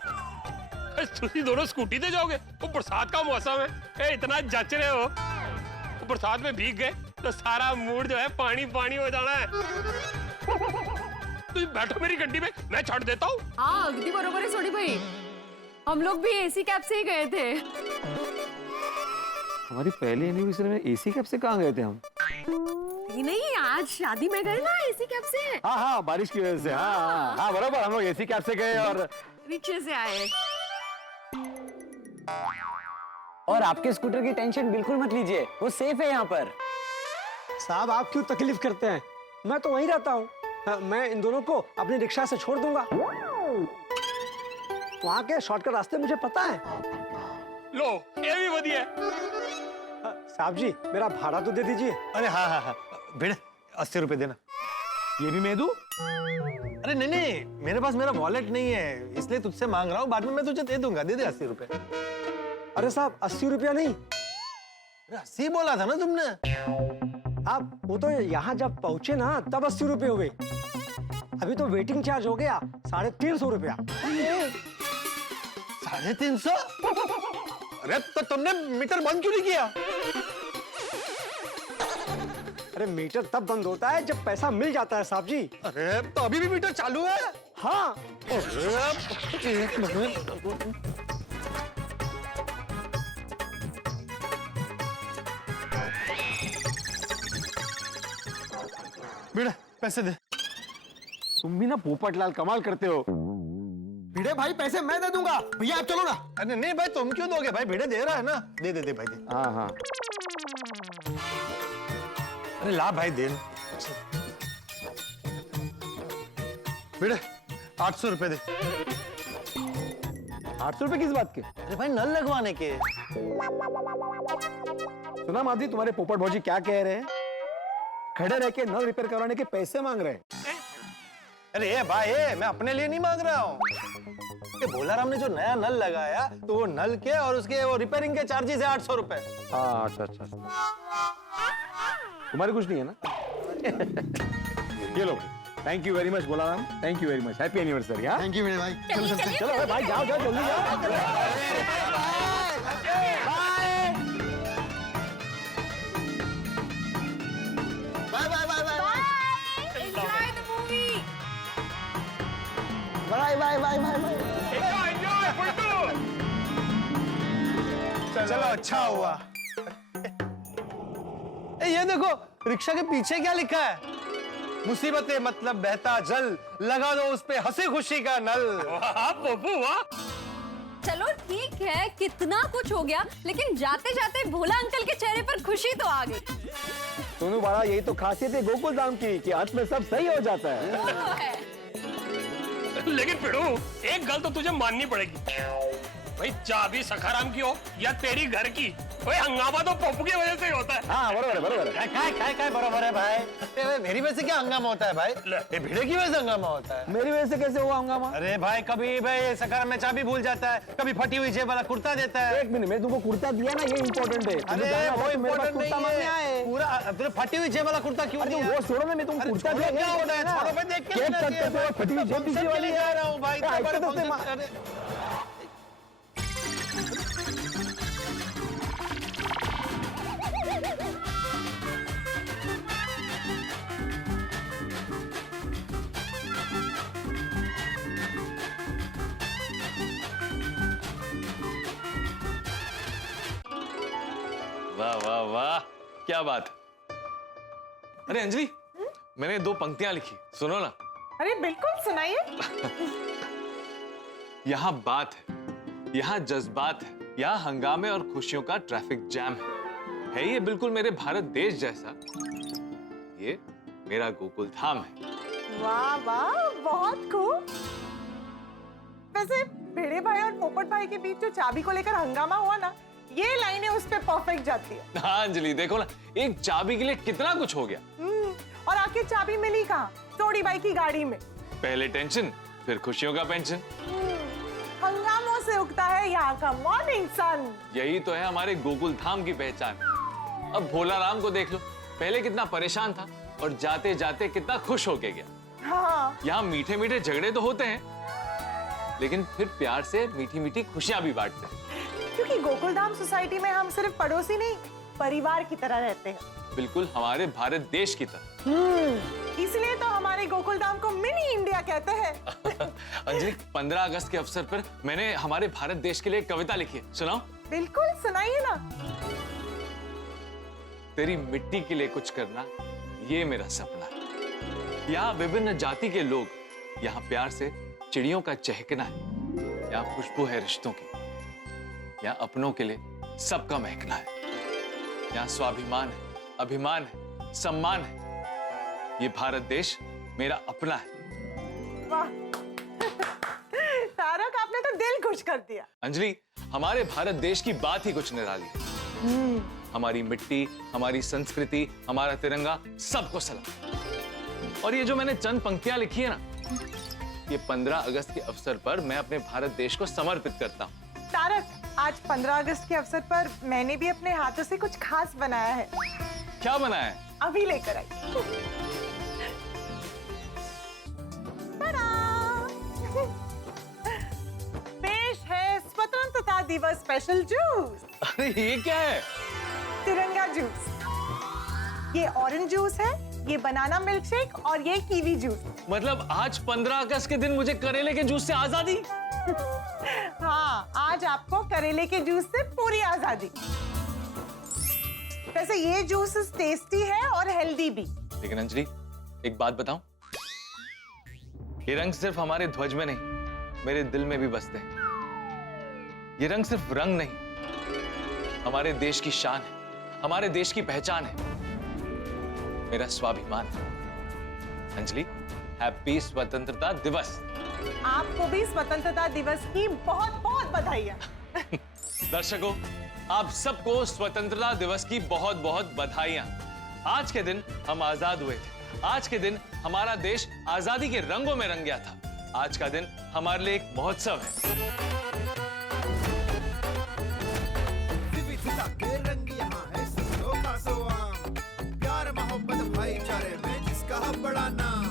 तुसी दोनों स्कूटी से जाओगे? वो बरसात का मौसम है, इतना जच रहे हो, वो बरसात में भीग गए तो सारा मूड जो है पानी पानी हो जाना है। तुम बैठो मेरी गड्डी में, मैं छोड़ देता हूँ। हाँ अगदी बरोबर है सोनी भाई, हम लोग भी एसी कैब से ही गए थे। हमारी पहली एनिवर्सरी में एसी कैब से कहाँ गए थे हम? नहीं आज शादी में गए ना एसी कैब से। हाँ हाँ, बारिश की वजह से। हाँ हाँ बराबर, हम लोग एसी कैब से गए और रिक्शे से आए। और आपके स्कूटर की टेंशन बिल्कुल मत लीजिए, वो सेफ है यहाँ पर। साहब आप क्यों तकलीफ करते हैं, मैं तो वहीं रहता हूँ। मैं इन दोनों को अपनी रिक्शा से छोड़ दूंगा, वहाँ के शॉर्टकट रास्ते मुझे पता है। लो ये भी बढ़िया है। साहब जी मेरा भाड़ा तो दे दीजिए। अरे हाँ हाँ हाँ, बेटा 80 रुपए देना। ये भी मैं दूं? अरे नहीं नहीं, मेरे पास मेरा वॉलेट नहीं है इसलिए तुझसे मांग रहा हूँ, बाद में मैं तुझे दे दूंगा। दे दे 80 रुपए। अरे साहब 80 रुपया नहीं। 80 बोला था ना तुमने। आप वो तो यहाँ जब पहुंचे ना तब 80 रुपए हुए, अभी तो वेटिंग चार्ज हो गया 350 रुपया। 350? अरे तो तुमने मीटर बंद क्यों नहीं किया? अरे मीटर तब बंद होता है जब पैसा मिल जाता है साहब जी। अरे तो अभी भी मीटर चालू है? हाँ। एक मिनट। बेटा पैसे दे। तुम भी ना पोपटलाल कमाल करते हो। भिड़े भाई पैसे मैं दे दूंगा, भैया आप चलो ना। अरे नहीं भाई तुम क्यों दोगे, भाई भिड़े दे रहा है ना। दे दे दे भाई दे। हाँ हाँ। अरे ला भाई दे। भिड़े 800 रुपए दे। 800 रुपए किस बात के? अरे भाई नल लगवाने के। सुना माधी, तुम्हारे पोपट भौजी क्या कह रहे हैं? खड़े रह के नल रिपेयर करवाने के पैसे मांग रहे हैं। अरे ये भाई मैं अपने लिए नहीं मांग रहा हूँ, कि भोलाराम ने जो नया नल लगाया तो वो नल के और उसके वो रिपेयरिंग के चार्जेस है 800 रुपए। हाँ अच्छा अच्छा। तुम्हारे कुछ नहीं है ना? ये लो, thank you very much Bholaram, thank you very much, happy anniversary. हाँ थैंक यू मेरे भाई। चलो भाई जाओ जाओ जल्दी जाओ। Bye bye bye bye bye. Enjoy फुलटू। चलो अच्छा हुआ। ये देखो रिक्शा के पीछे क्या लिखा है? मुसीबतें मतलब बहता जल, लगा दो उस पे हंसी खुशी का नल। वाह पप्पू वाह। चलो ठीक है, कितना कुछ हो गया, लेकिन जाते जाते भोला अंकल के चेहरे पर खुशी तो आ गई। सोनू बाड़ा, यही तो खासियत है गोकुल धाम की कि अंत में सब सही हो जाता है। लेकिन पिड़ू एक गल तो तुझे माननी पड़ेगी भाई, चाबी सखाराम की हो या तेरी घर की, भाई हंगामा तो पप्पू की वजह से ही होता है। हाँ बरोबर है बरोबर है। काय बराबर है भाई। मेरी वजह से क्या हंगामा होता है भाई? ये भिड़े की वजह से हंगामा होता है। मेरी वजह से कैसे हुआ हंगामा? अरे भाई कभी भाई सखाराम में चाबी भूल जाता है, कभी फटी हुई जेब वाला कुर्ता देता है। एक मिनट, मैं तुमको कुर्ता दिया ना, ये इम्पोर्टेंट है। अरे वो इम्पोर्टेंट नहीं है, पूरा तुमने फटी हुई जेब वाला कुर्ता क्यों दिया? वो छोड़ो ना, मैं तुमको कुर्ता दिया क्या हो रहा है? छोड़ो भाई, देख के लेना चाहिए। फटी हुई जेब किसी वाली जा रहा हूँ भाई। वाह वाह वाह, क्या बात। अरे अंजलि, मैंने 2 पंक्तियां लिखी, सुनो ना। अरे बिल्कुल सुनाइए। यहाँ बात है, यहाँ जज्बात है, यहाँ हंगामे और खुशियों का ट्रैफिक जैम है ये बिल्कुल मेरे भारत देश जैसा। ये मेरा गोकुल धाम है। वाह वाह, बहुत खूब। वैसे भिड़े भाई और पोपट भाई के बीच जो चाबी को लेकर हंगामा हुआ ना, ये लाइनें उस पे परफेक्ट जाती है। हाँ अंजलि, देखो ना, एक चाबी के लिए कितना कुछ हो गया। और आखिर चाबी मिली कहाँ? चोरी बाई की गाड़ी में। पहले टेंशन, फिर खुशियों का पेंशन। हंगामों से उगता है यहाँ का मॉर्निंग सन। यही तो है हमारे गोकुल धाम की पहचान। अब भोला राम को देख लो, पहले कितना परेशान था और जाते जाते कितना खुश होके गया। हाँ। यहाँ मीठे मीठे झगड़े तो होते हैं, लेकिन फिर प्यार से मीठी मीठी खुशियां भी बांटते हैं। क्योंकि गोकुलधाम सोसाइटी में हम सिर्फ पड़ोसी नहीं, परिवार की तरह रहते हैं। बिल्कुल हमारे भारत देश की तरह। इसलिए तो हमारे गोकुलधाम को मिनी इंडिया कहते हैं। अंजलि, 15 अगस्त के अवसर पर मैंने हमारे भारत देश के लिए एक कविता लिखी है, सुनाओ? बिल्कुल सुनाइए ना। तेरी मिट्टी के लिए कुछ करना, ये मेरा सपना है। यहाँ विभिन्न जाति के लोग, यहाँ प्यार से चिड़ियों का चहकना है, यहाँ खुशबू है रिश्तों की, यहाँ अपनों के लिए सबका महकना है, यहाँ स्वाभिमान है, अभिमान है, सम्मान है। ये भारत देश मेरा अपना है। वाह तारक, आपने तो दिल खुश कर दिया। अंजलि, हमारे भारत देश की बात ही कुछ निराली है। हमारी मिट्टी, हमारी संस्कृति, हमारा तिरंगा, सबको सलाम। और ये जो मैंने चंद पंक्तियां लिखी है ना, ये 15 अगस्त के अवसर पर मैं अपने भारत देश को समर्पित करता हूँ। तारक, आज 15 अगस्त के अवसर पर मैंने भी अपने हाथों से कुछ खास बनाया है। क्या बनाया है? अभी लेकर आई। पेश है स्वतंत्रता दिवस स्पेशल जूस। अरे ये क्या है? तिरंगा जूस। ये ऑरेंज जूस है, ये बनाना मिल्क शेक और ये कीवी जूस। मतलब आज 15 अगस्त के दिन मुझे करेले के जूस से आजादी? हाँ, आज आपको करेले के जूस से पूरी आजादी। वैसे ये जूस टेस्टी है और हेल्दी भी। लेकिन अंजलि, एक बात बताऊं, ये रंग सिर्फ हमारे ध्वज में नहीं, मेरे दिल में भी बसते हैं। ये रंग सिर्फ रंग नहीं, हमारे देश की शान है, हमारे देश की पहचान है, मेरा स्वाभिमान है। अंजलि, हैप्पी स्वतंत्रता दिवस। आपको भी स्वतंत्रता दिवस की बहुत बहुत बधाइयां। दर्शकों, आप सबको स्वतंत्रता दिवस की बहुत बहुत बधाइयां। आज के दिन हम आजाद हुए थे। आज के दिन हमारा देश आजादी के रंगों में रंग गया था। आज का दिन हमारे लिए एक महोत्सव है। विविधता के रंग यहाँ है, सबको का स्वाम, प्यार मोहब्बत भाईचारे में जिसका बड़ा नाम।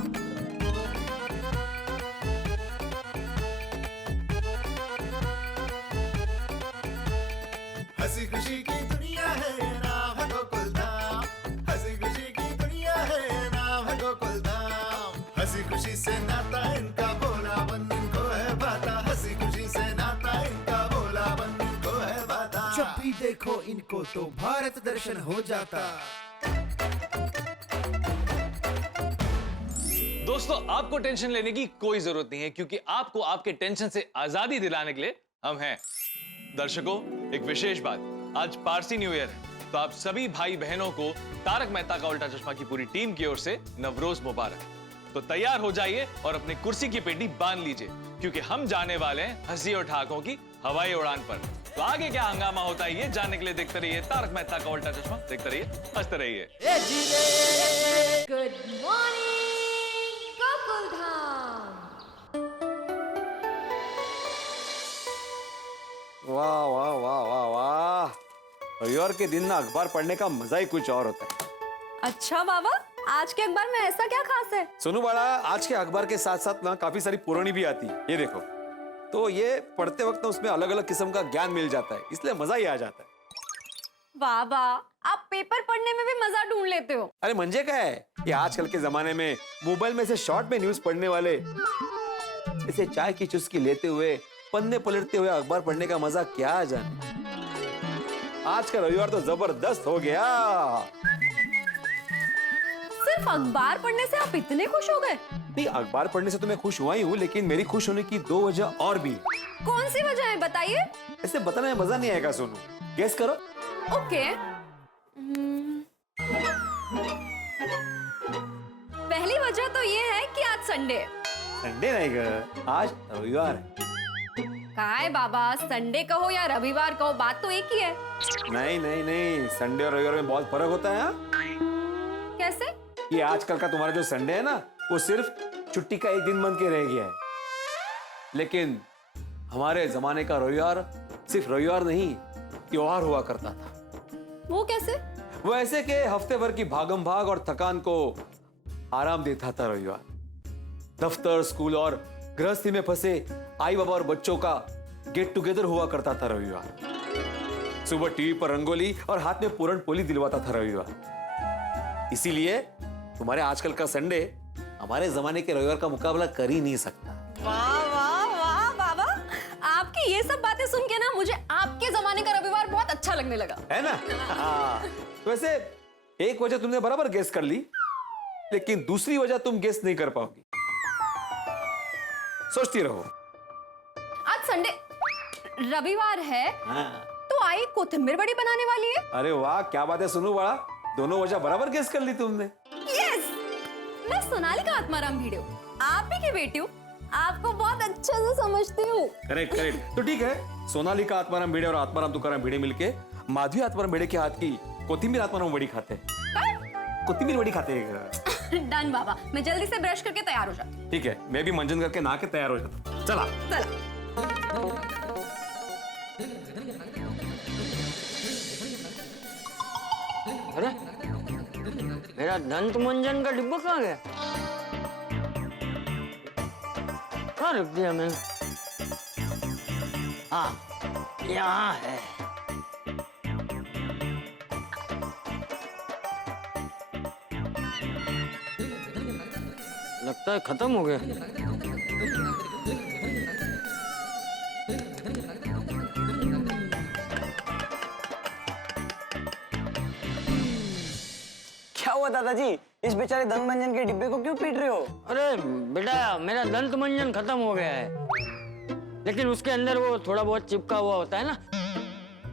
हंसी खुशी की दुनिया है, ये नाम है गोकुल धाम। हंसी खुशी की दुनिया है, ये नाम है गोकुल धाम। हंसी खुशी से नाता इनका, भोला बंधन को देखो इनको तो भारत दर्शन हो जाता। दोस्तों, आपको टेंशन लेने की कोई जरूरत नहीं है, क्योंकि आपको आपके टेंशन से आजादी दिलाने के लिए हम हैं। दर्शकों, एक विशेष बात, आज पारसी न्यू ईयर है, तो आप सभी भाई बहनों को तारक मेहता का उल्टा चश्मा की पूरी टीम की ओर से नवरोज मुबारक। तो तैयार हो जाइए और अपनी कुर्सी की पेटी बांध लीजिए, क्योंकि हम जाने वाले हैं हंसी और ठहाकों की हवाई उड़ान पर। तो आगे क्या हंगामा होता है ये जानने के लिए देखते रहिए तारक मेहता का उल्टा चश्मा। देखते रहिए, हंसते रहिए। Good morning Gokuldham. वाह वाह वाह वाह वाह, रविवार के दिन ना अखबार पढ़ने का मजा ही कुछ और होता है। अच्छा बाबा, आज के अखबार में ऐसा क्या खास है? सुनो बाड़ा, आज के अखबार के साथ साथ ना काफी सारी पुरानी भी आती है। ये देखो, तो ये पढ़ते वक्त ना उसमें अलग अलग किस्म का ज्ञान मिल जाता है, इसलिए मजा ही आ जाता है। वाह वाह, आप पेपर पढ़ने में भी मजा ढूंढ लेते हो। अरे मंजे क्या है, ये आजकल के जमाने में मोबाइल में से शॉर्ट में न्यूज पढ़ने वाले इसे चाय की चुस्की लेते हुए पन्ने पलटते हुए अखबार पढ़ने का मजा क्या जाने। आज का रविवार तो जबरदस्त हो गया। सिर्फ अखबार पढ़ने से आप इतने खुश हो गए? नहीं, अखबार पढ़ने से तो मैं खुश हुआ ही हूँ, लेकिन मेरी खुश होने की दो वजह और भी है। कौन सी वजह है बताइए? ऐसे बताने में मजा नहीं आएगा सोनू, गेस करो। ओके। पहली वजह तो ये है कि आज संडे है। संडे नहीं गा, आज रविवार है। कहाँ है बाबा, संडे कहो या रविवार कहो, बात तो एक ही है। नहीं नहीं नहीं, संडे और रविवार में बहुत फर्क होता है। हाँ? कैसे? ये आजकल का तुम्हारा जो संडे है ना, वो सिर्फ छुट्टी का एक दिन बन के रह गया है, लेकिन हमारे जमाने का रविवार सिर्फ रविवार नहीं, त्योहार हुआ करता था। वो कैसे? वो ऐसे के हफ्ते भर की भागम भाग और थकान को आराम देता था रविवार। दफ्तर, स्कूल और गृहस्थी में फंसे आई बाबा और बच्चों का गेट टुगेदर हुआ करता था रविवार। सुबह टीवी पर रंगोली और हाथ में पूरण पोली दिलवाता था रविवार। इसीलिए तुम्हारे आजकल का संडे हमारे जमाने के रविवार का मुकाबला कर ही नहीं सकता। वाह वाह वाह बाबा, आपकी ये सब बातें सुन के ना मुझे आपके जमाने का रविवार बहुत अच्छा लगने लगा, है ना? हाँ। वैसे एक वजह तुमने बराबर गेस कर ली, लेकिन दूसरी वजह तुम गेस नहीं कर पाओगी। सोचती रहो। आज संडे, रविवार है। हाँ। तो आई कोथिंबीर बड़ी बनाने वाली है। अरे वाह, क्या बात है सुनो बड़ा, दोनों वजह बराबर गेस कर ली तुमने। यस, मैं सोनालिका आत्माराम भिड़े हूँ, आप ही की बेटी हूँ, आपको बहुत अच्छे से समझती हूँ। करेक्ट करेक्ट, तो ठीक है, सोनालिका आत्माराम भिड़े और आत्माराम तुकाराम भिड़े मिलके माधवी आत्माराम भिड़े के हाथ की कोथिंबीर आत्माराम बड़ी खाते हैं। कोथिंबीर बड़ी खाते हैं। डन बाबा, मैं जल्दी से ब्रश करके तैयार हो जाती हूँ। ठीक है, मैं भी मंजन करके नहा के तैयार हो जाता हूँ। चला चला। अरे मेरा दंत मंजन का डिब्बा कहाँ गया? कहाँ रख दिया मैंने? हाँ, यहाँ है। लगता है खत्म हो गया। क्या हुआ दादाजी, इस बेचारे दंत मंजन के डिब्बे को क्यों पीट रहे हो? अरे बेटा, मेरा दंत मंजन खत्म हो गया है, लेकिन उसके अंदर वो थोड़ा बहुत चिपका हुआ होता है ना,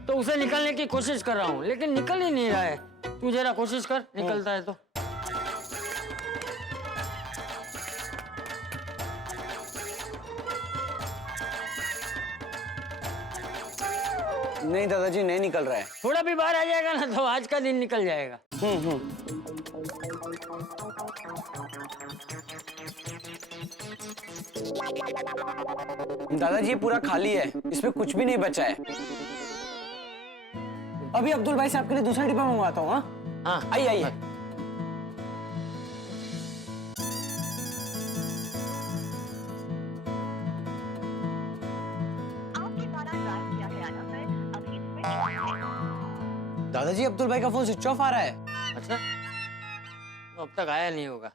तो उसे निकालने की कोशिश कर रहा हूँ, लेकिन निकल ही नहीं रहा है। तू जरा कोशिश कर, निकलता है तो। नहीं दादाजी, नहीं निकल रहा है। थोड़ा भी बाहर आ जाएगा ना तो आज का दिन निकल जाएगा। दादाजी पूरा खाली है, इसमें कुछ भी नहीं बचा है। अभी अब्दुल भाई साहब के लिए दूसरा डिब्बा मंगवाता हूँ। हाँ, आइए आइए। दादाजी, अब्दुल भाई का फोन स्विच ऑफ आ रहा है। अच्छा, तो अब तक आया नहीं होगा।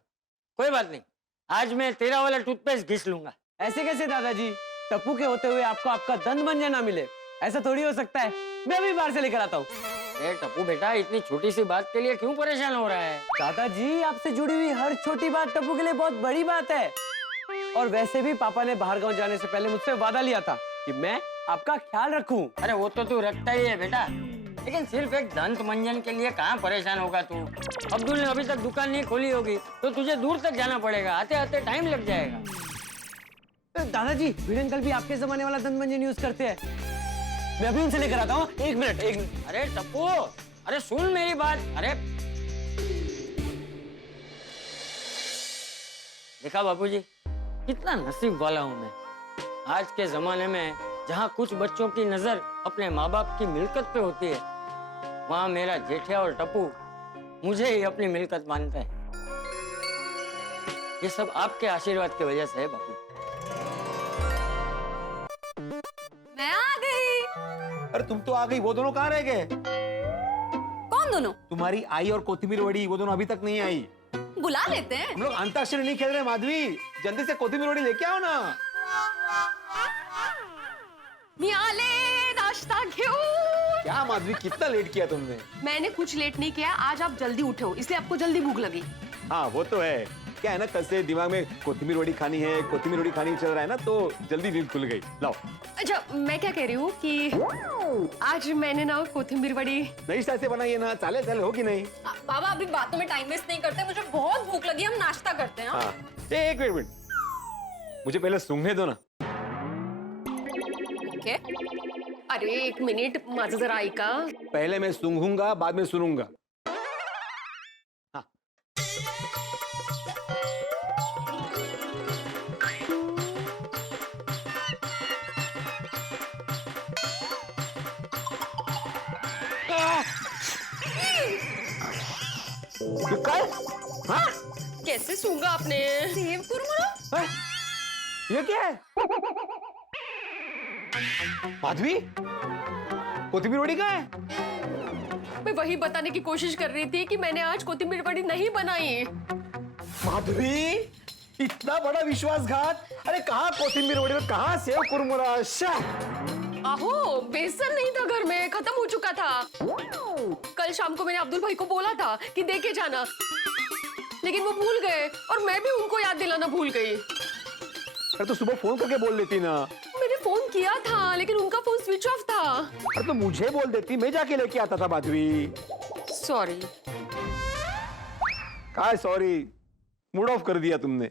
कोई बात नहीं, आज मैं तेरा वाला टूथपेस्ट घिस लूंगा। ऐसे कैसे दादाजी? टप्पू के होते हुए आपको आपका दंत मंजन ना मिले। ऐसा थोड़ी हो सकता है, मैं अभी बाहर से लेकर आता हूँ। ए टप्पू बेटा, इतनी छोटी सी बात के लिए क्यों परेशान हो रहा है? दादाजी, आपसे जुड़ी हुई हर छोटी बात टप्पू के लिए बहुत बड़ी बात है। और वैसे भी पापा ने बाहर गांव जाने से पहले मुझसे वादा लिया था कि मैं आपका ख्याल रखूं। अरे वो तो तू रखता ही है बेटा, लेकिन सिर्फ एक दंत मंजन के लिए कहाँ परेशान होगा तू? अब्दुल ने अभी तक दुकान नहीं खोली होगी तो तुझे दूर तक जाना पड़ेगा, आते आते टाइम लग जाएगा। दादाजी, भिड़े अंकल भी आपके जमाने वाला दंत मंजन यूज करते हैं। मैं अभी उनसे लेकर आता हूँ। एक मिनट। अरे टप्पू, अरे सुन मेरी बात। अरे देखा बापूजी, कितना नसीब वाला हूँ मैं। आज के जमाने में जहाँ कुछ बच्चों की नजर अपने माँ बाप की मिल्कत पे होती है, वहाँ मेरा जेठिया और टप्पू मुझे ही अपनी मिल्कत मानता है। ये सब आपके आशीर्वाद की वजह से है बापू। मैं आ गई। अरे तुम तो आ गई, वो दोनों कहाँ रह गए? कौन दोनों? तुम्हारी आई और कोथिमीर वड़ी, वो दोनों अभी तक नहीं आई। बुला लेते हैं। हम लोग अंताक्षरी नहीं खेल रहे माधवी, जल्दी से कोथिमीर वड़ी लेके आओ ना। मियाले नाश्ता घेऊन। क्या माधवी, कितना लेट किया तुमने? मैंने कुछ लेट नहीं किया, आज आप जल्दी उठे हो इसलिए आपको जल्दी भूख लगी। हाँ वो तो है, क्या है ना, कल से दिमाग में कोथिमीर वड़ी खानी है, कोथिमीर वड़ी खानी चल रहा है ना, तो जल्दी नींद खुल गई। लाओ। अच्छा, मैं क्या कह रही हूँ कि आज मैंने ना कोथिमीर वड़ी नई स्टाइल से बनाई है ना, चाले हो कि नहीं? बाबा, अभी बातों में टाइम वेस्ट नहीं करते, मुझे बहुत भूख लगी, हम नाश्ता करते हैं। हाँ, एक मिनट, मुझे पहले सूंघने दो ना। क्या? अरे एक मिनिट, माझं जरा ऐका। पहले मैं सूंघूंगा, बाद में सुनूंगा। हाँ? कैसे सूंघा आपने? सेव कुरमुरा? ये क्या है? माधवी, कोथिमीर वड़ी कहाँ है? मैं वही बताने की कोशिश कर रही थी कि मैंने आज कोथिमीर वड़ी नहीं बनाई। माधवी, इतना बड़ा विश्वासघात! अरे कहाँ कोथिमीर वड़ी में कहाँ सेव कुरमुरा? आहो, बेसन नहीं था घर में, खत्म हो चुका था। कल शाम को मैंने अब्दुल भाई को बोला था कि देके जाना, लेकिन वो भूल गए और मैं भी उनको याद दिलाना भूल गई। अरे तो सुबह फोन करके बोल देती ना। मैंने फोन किया था लेकिन उनका फोन स्विच ऑफ था। अरे तो मुझे बोल देती, मैं जाके लेके आता था। माधवी सॉरी। क्या सॉरी, मूड ऑफ कर दिया तुमने।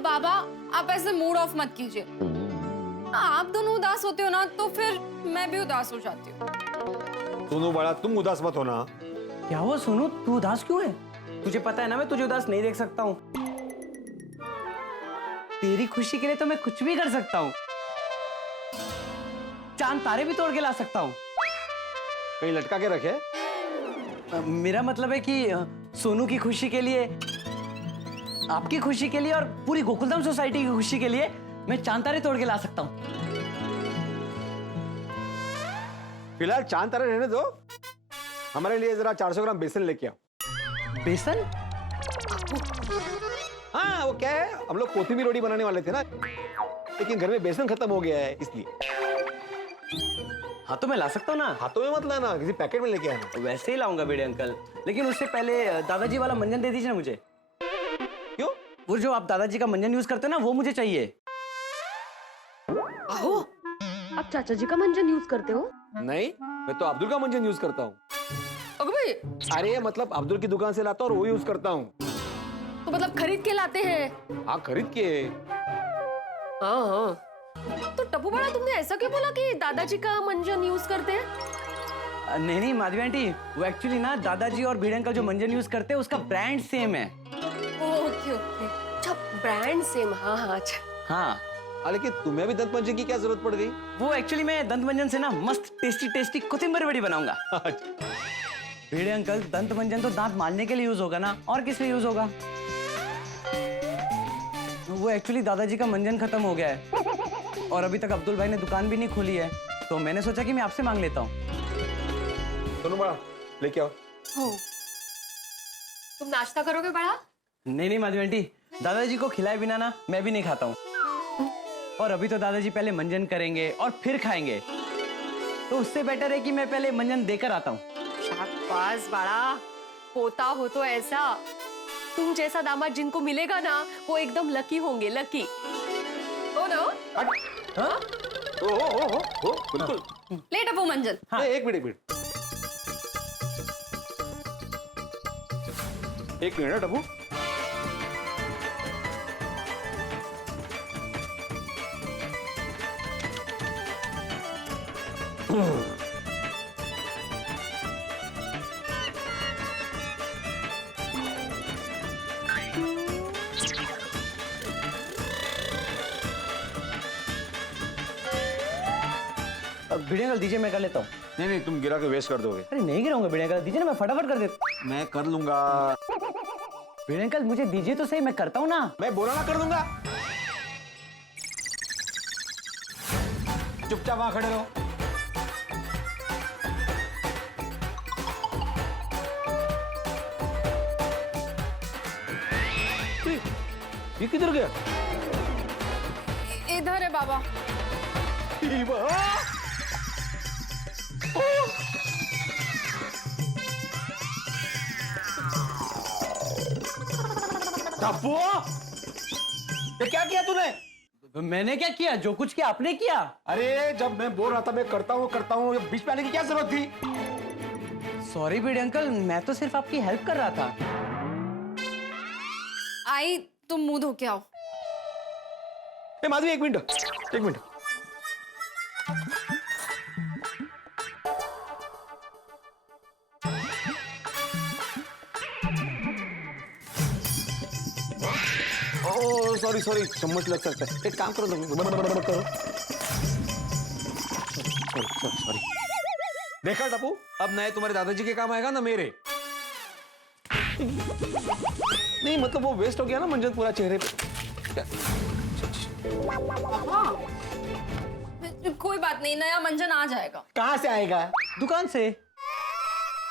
बाबा, आप ऐसे मूड ऑफ मत कीजिए। आप दोनों उदास होते हो ना, तो फिर मैं भी उदास हो जाती हूँ। सोनू बड़ा, तुम उदास मत होना। क्या हुआ सोनू, तू उदास क्यों है? तुझे पता है ना मैं तुझे उदास नहीं देख सकता हूँ। तेरी खुशी के लिए तो मैं कुछ भी कर सकता हूँ। चांद तारे भी तोड़ के ला सकता हूँ। कहीं लटका के रखे? मेरा मतलब है कि सोनू की खुशी के लिए, आपकी खुशी के लिए और पूरी गोकुलधाम सोसाइटी की खुशी के लिए मैं चांद तारे तोड़ के ला सकता हूँ। फिलहाल चांद तारे रहने दो, हमारे लिए जरा 400 ग्राम बेसन लेके आओ। बेसन? हाँ, वो क्या है, हम लोग कोथिमीर वड़ी बनाने वाले थे ना, लेकिन घर में बेसन खत्म हो गया है इसलिए। हाँ तो मैं ला सकता हूँ ना। हाथों में मत लाना, किसी पैकेट में लेके आना। वैसे ही लाऊंगा बेड़े अंकल, लेकिन उससे पहले दादाजी वाला मंजन दे दीजिए ना मुझे। क्यों? वो जो आप दादाजी का मंजन यूज करते हैं ना, वो मुझे चाहिए। आहो, आप चाचा जी का मंजन यूज करते हो? नहीं, मैं तो अब्दुल का मंजन यूज करता हूँ। भाई, अरे मतलब अब्दुल की दुकान से लाता हूँ और वो यूज करता हूँ। तो मतलब खरीद के लाते हैं? हाँ, खरीद के। हाँ हाँ। तो टप्पू बड़ा, तुमने ऐसा क्यों बोला कि दादाजी का मंजन यूज करते हैं? नहीं माधवी आंटी, वो एक्चुअली ना दादाजी और भिड़े अंकल जो मंजन यूज करते हैं उसका ब्रांड सेम है। ओके ओके, अच्छा ब्रांड सेम। हाँ हाँ, अच्छा। हाँ, लेकिन तुम्हें भी दंत मंजन की क्या जरूरत पड़ गई? वो एक्चुअली मैं दंत मंजन से ना मस्त टेस्टी कोथिंबीर वड़ी बनाऊंगा। भिड़े अंकल, दंत मंजन तो दांत मारने के लिए यूज होगा ना, और किस लिए यूज होगा? वो एक्चुअली दादाजी का मंजन खत्म हो गया है और अभी तक अब्दुल भाई ने दुकान भी नहीं खोली है, तो मैंने सोचा कि मैं आपसे मांग लेता हूँ। दोनों बड़ा लेके आओ। तुम नाश्ता करोगे बड़ा? नहीं माधवी आंटी, दादाजी को खिलाए बिना ना मैं भी नहीं खाता हूँ। और अभी तो दादाजी पहले मंजन करेंगे और फिर खाएंगे, तो उससे बेटर है कि मैं पहले मंजन देकर आता हूँ। शाबाश बड़ा पोता हो तो ऐसा, तुम जैसा दामाद जिनको मिलेगा ना वो एकदम लकी होंगे, लकी हो ना? हाँ? ओ, बिल्कुल। ले टप्पू मंजन। हाँ। एक मिनट ना टप्पू। भिड़े अंकल दीजिए, मैं कर लेता हूँ। नहीं, तुम गिरा के वेस्ट कर दोगे। अरे नहीं गिराऊंगा भिड़े अंकल, दीजिए ना, मैं फटाफट कर देता। मैं कर लूंगा। भिड़े अंकल मुझे दीजिए तो सही, मैं करता हूँ ना। मैं बोला ना कर दूंगा। चुपचाप वहां खड़े रहो। ये किधर गया? इधर है बाबा। टप्पू, ये क्या किया तूने? मैंने क्या किया? जो कुछ किया आपने किया। अरे जब मैं बोल रहा था मैं करता हूँ, बीच में आने की क्या जरूरत थी? सॉरी भिड़े अंकल, मैं तो सिर्फ आपकी हेल्प कर रहा था। आई तुम मुंह धो के आओ। माधवी एक मिनट। सॉरी चम्मच लग सकता है। एक काम करो, करो। सॉरी। देखा टप्पू, अब नए तुम्हारे दादाजी के काम आएगा ना मेरे। नहीं मतलब वो वेस्ट हो गया ना मंजन पूरा चेहरे पे। कोई बात नहीं, नया मंजन आ जाएगा। कहाँ से आएगा? दुकान से।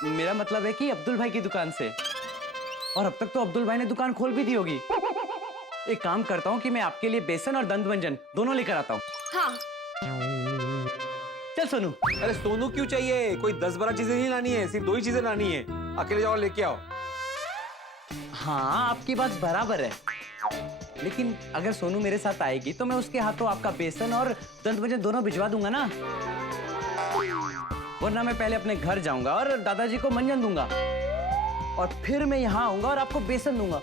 मेरा मतलब है कि अब्दुल भाई की दुकान से। और अब तक तो अब्दुल भाई ने दुकान खोल भी दी होगी। एक काम करता हूँ कि मैं आपके लिए बेसन और दंत मंजन दोनों लेकर आता हूँ। हाँ। चल सोनू। अरे सोनू क्यों चाहिए? कोई 10-12 चीजें नहीं लानी है, सिर्फ 2 ही चीजें लानी है। अकेले जाओ लेके आओ। हाँ आपकी बात बराबर है, लेकिन अगर सोनू मेरे साथ आएगी तो मैं उसके हाथों आपका बेसन और दंत मंजन दोनों भिजवा दूंगा ना। वरना मैं पहले अपने घर जाऊंगा और दादाजी को मंजन दूंगा, और फिर मैं यहाँ आऊंगा और आपको बेसन दूंगा।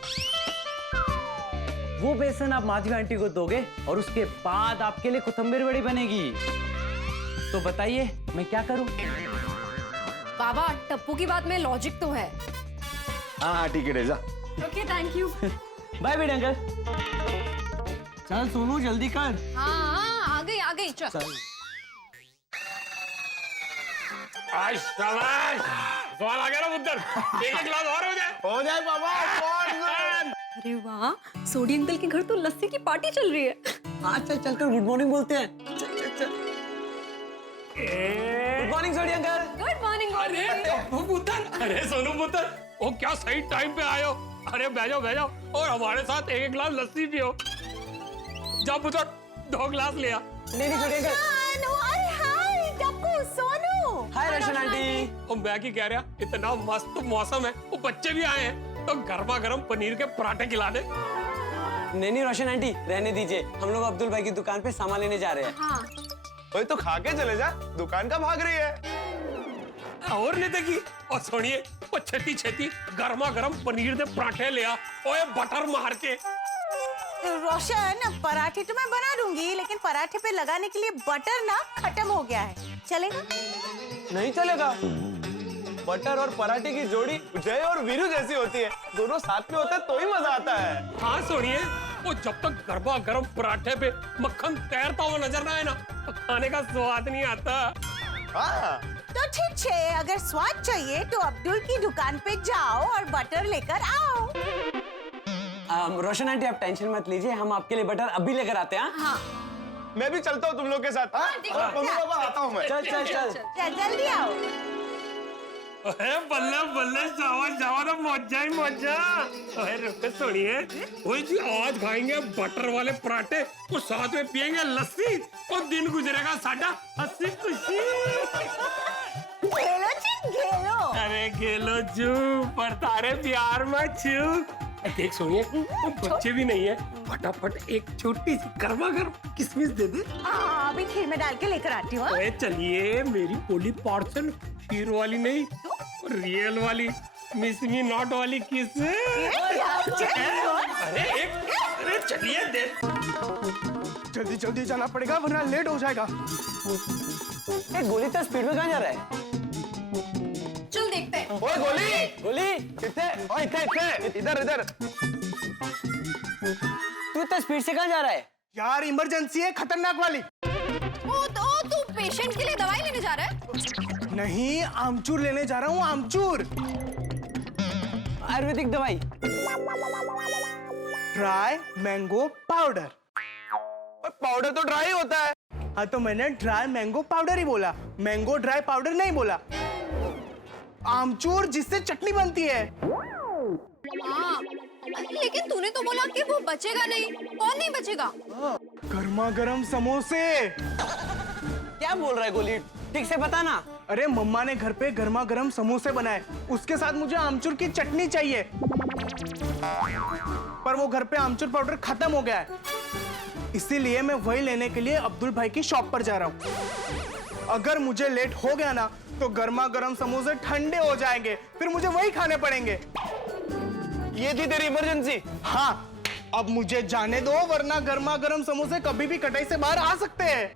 वो बेसन आप माधवी आंटी को दोगे और उसके बाद आपके लिए कोथिंबीर बड़ी बनेगी। तो बताइए मैं क्या करूं? बाबा टप्पू की बात में लॉजिक तो है। हाँ ठीक है, जा। Okay thank you. बाय बेटे अंकल। चल सोनू जल्दी कर। हाँ आ गई चल। आज शाबाश, सवाल आ गया ना उधर। एक गिलास और हो जाए बाबा। अरे वाह, सोडी अंकल के घर तो लस्सी की पार्टी चल रही है। हाँ चलकर गुड मॉर्निंग बोलते हैं। चल। गुड मॉर्निंग सोडी अंकल। Good morning. अरे सोनू पुत्र, वो क्या सही टाइम पे आयो। अरे बैठो और हमारे साथ एक गिलास लस्सी पियो। जा पुत्र 2 गिलास लिया। नहीं सोडी अंकल। हाय टप्पू, सोनू। हाय रोशन आंटी। और मैं की कह रहा, इतना मस्त मौसम है, वो बच्चे भी आए हैं तो गर्मा गर्म पनीर के पराठे खिला दे। नहीं रोशन आंटी, रहने दीजिए, हम लोग अब्दुल भाई की दुकान पे सामान लेने जा रहे हैं। हाँ। ओए तो खा के चले जा, दुकान का भाग रही है। और नहीं देखी। और सुनिए, वो छेती गर्मा गर्म पनीर के पराठे ले आ, ओए बटर मार के। रोशन, पराठे तो मैं बना दूंगी, लेकिन पराठे पे लगाने के लिए बटर ना खत्म हो गया है। चलेगा? नहीं चलेगा। बटर और पराठे की जोड़ी जय और वीरू जैसी होती है, दोनों साथ में होते हैं तो ही मजा आता है। हाँ सुनिए, वो जब तक गर्मा गर्म पराठे पे मक्खन तैरता हुआ नजर ना आए ना, तो खाने का स्वाद नहीं आता। हाँ। तो ठीक है, अगर स्वाद चाहिए तो अब्दुल की दुकान पे जाओ और बटर लेकर आओ। रोशन आंटी आप टेंशन मत लीजिए, हम आपके लिए बटर अभी लेकर आते हैं। हाँ। मैं भी चलता हूँ तुम लोग के साथ। हाँ? मम्मी पापा आता हूँ मैं। चल जल्दी आओ। अरे बल्ले बल्ले जावा जावा ना मौजा ही मौजा। अरे रुको सुनिए, वही जी आज खाएंगे बटर वाले पराठे और साथ में पियेंगे लस्सी और दिन गुजरेगा साडा हंसी खुशी। घेलो जी घेलो। अरे घेलो जू पर तारे प्यार में छू। देख सुनिए, वो बच्चे भी नहीं है, फटाफट एक छोटी सी गर्मा गर्म किशमिश दे दे। अभी खीर में डाल के लेकर आती हूँ। अरे चलिए, मेरी पोली पार्सल खीर वाली नहीं, रियल वाली मिस मी नॉट वाली किस। अरे चलिए दे। जल्दी जल्दी जाना पड़ेगा वरना लेट हो जाएगा। गोली तो स्पीड में कहाँ जा रहा है? चल देखते हैं। ओए गोली गोली कितने? ओए इतने इधर इधर। तू इतना स्पीड से कहाँ जा रहा है? यार इमरजेंसी है खतरनाक वाली। ओ तो तू पेशेंट के लिए दवाई लेने जा रहा है? नहीं, आमचूर लेने जा रहा हूँ, आमचूर। आयुर्वेदिक दवाई। Dry mango powder. पाउडर तो ड्राई होता है। हाँ तो मैंने ड्राई मैंगो पाउडर ही बोला, मैंगो ड्राई पाउडर नहीं बोला। आमचूर जिससे चटनी बनती है। हाँ, लेकिन तूने तो बोला कि वो बचेगा नहीं। कौन नहीं बचेगा? गर्मा गर्म समोसे। क्या बोल रहा है गोली? ठीक से बता ना। अरे मम्मा ने घर पे गर्मा गर्म समोसे बनाए, उसके साथ मुझे आमचूर की चटनी चाहिए, पर वो घर पे आमचूर पाउडर खत्म हो गया है, इसीलिए मैं वही लेने के लिए अब्दुल भाई की शॉप पर जा रहा हूँ। अगर मुझे लेट हो गया ना तो गर्मा गर्म समोसे ठंडे हो जाएंगे, फिर मुझे वही खाने पड़ेंगे। ये थी तेरी इमरजेंसी? हाँ, अब मुझे जाने दो वरना गर्मा गर्म समोसे कभी भी कटाई से बाहर आ सकते हैं।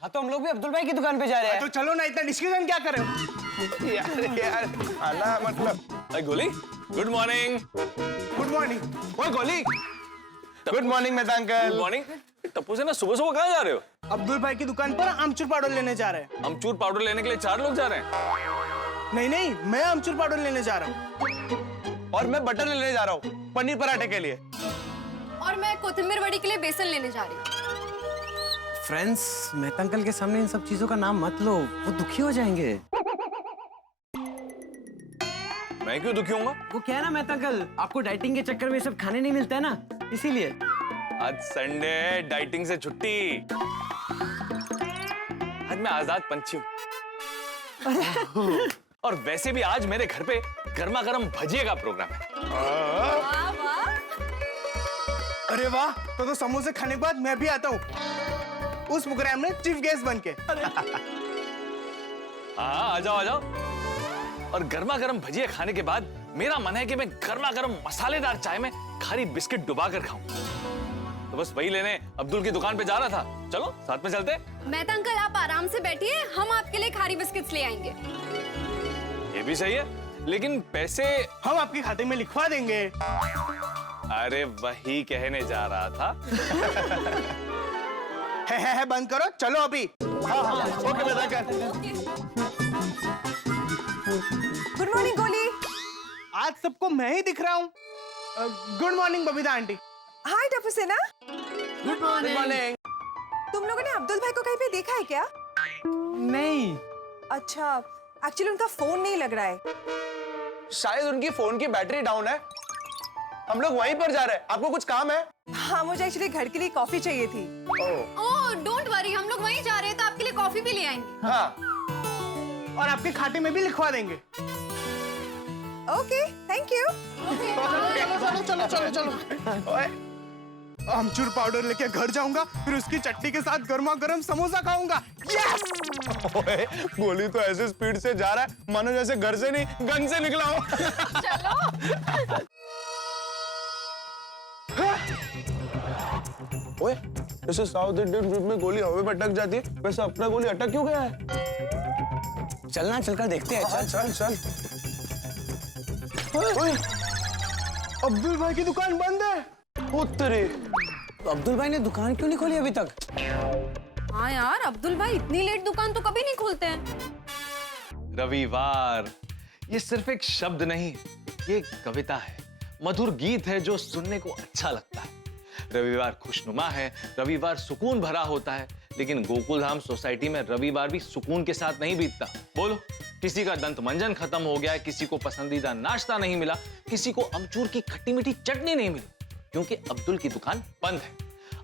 हाँ तो हम लोग भी अब्दुल भाई की दुकान पे जा रहे हैं। तो चलो ना, इतना डिस्कशन क्या कर रहे हो? यार आला मतलब। गोली गुड मॉर्निंग। Good morning. ओए गोली good morning Mehta uncle. Good morning. Tappu से ना सुबह सुबह कहाँ जा रहे हो? अब्दुल भाई की दुकान पर आमचूर पाउडर लेने जा रहे हैं। अमचूर पाउडर लेने के लिए 4 लोग जा रहे हैं? नहीं नहीं, मैं आमचूर पाउडर लेने जा रहा हूँ। और मैं बटर लेने जा रहा हूँ पनीर पराठे के लिए। और मैं कोथिंबीर वड़ी के लिए बेसन लेने जा रही हूँ। फ्रेंड्स, मेहता अंकल के सामने इन सब चीजों का नाम मत लो, वो दुखी हो जाएंगे। मैं क्यों दुखी होऊंगा? वो क्या है ना मेहता अंकल, आपको डाइटिंग के चक्कर में सब खाने नहीं मिलता है ना, इसीलिए। आज संडे है, डाइटिंग से छुट्टी। आज मैं आजाद पंछी हूँ। और वैसे भी आज मेरे घर पे गर्मा गर्म भजिए का प्रोग्राम है। वाह वाह। अरे वाह, तो समोसे खाने के बाद मैं भी आता हूँ उस प्रोग्राम में चीफ गेस्ट बन के। हाँ आ जाओ। और गर्मा गर्म भजिए खाने के बाद मेरा मन है कि मैं गर्मा गर्म मसालेदार चाय में खाली बिस्किट डुबा कर खाऊं। तो बस वही लेने अब्दुल की दुकान पे जा रहा था। चलो साथ में चलते। मेहता अंकल आप आराम से बैठिए, हम आपके लिए खारी बिस्किट्स ले आएंगे। ये भी सही है, लेकिन पैसे हम आपके खाते में लिखवा देंगे। अरे वही कहने जा रहा था। है बंद करो, चलो अभी। Okay Mehta uncle. Good morning Goli. आज सबको मैं ही दिख रहा हूँ। Good morning Babita aunty. Hi Tappu सेना। Good morning. तुम लोगों ने अब्दुल भाई को कहीं पे देखा है क्या? नहीं। अच्छा, एक्चुअली उनका फोन नहीं लग रहा है। शायद उनकी फोन की बैटरी डाउन है। हम लोग वहीं पर जा रहे हैं, आपको कुछ काम है? हाँ, मुझे एक्चुअली घर के लिए कॉफी चाहिए थी। ओह डोंट वरी, हम लोग वहीं जा रहे हैं तो आपके लिए कॉफी भी ले आएंगे। हाँ। और आपके खाते में भी लिखवा देंगे। Okay, thank you. चलो। आमचूर पाउडर लेके घर जाऊंगा, फिर उसकी चटनी के साथ गर्मा गर्म समोसा खाऊंगा। यस! ओए, गोली तो ऐसे स्पीड से जा रहा है मानो जैसे घर से नहीं गन से निकला हो। चलो। ओए, जैसे साउथ इंडियन फिल्म में गोली हवा में अटक जाती है, वैसे अपना गोली अटक क्यों गया है? चलना, चलकर देखते हैं। चल। ओए, अब्दुल भाई की दुकान बंद है। उत्तरी। तो अब्दुल भाई ने दुकान क्यों नहीं खोली अभी तक? हाँ यार, अब्दुल भाई इतनी लेट दुकान तो कभी नहीं खोलते हैं। रविवार ये सिर्फ एक शब्द नहीं, ये एक कविता है, मधुर गीत है जो सुनने को अच्छा लगता है। रविवार खुशनुमा है, रविवार सुकून भरा होता है। लेकिन गोकुल धाम सोसाइटी में रविवार भी सुकून के साथ नहीं बीतता। बोलो, किसी का दंत मंजन खत्म हो गया है, किसी को पसंदीदा नाश्ता नहीं मिला, किसी को अमचूर की खट्टी मीठी चटनी नहीं मिली, क्योंकि अब्दुल की दुकान बंद है।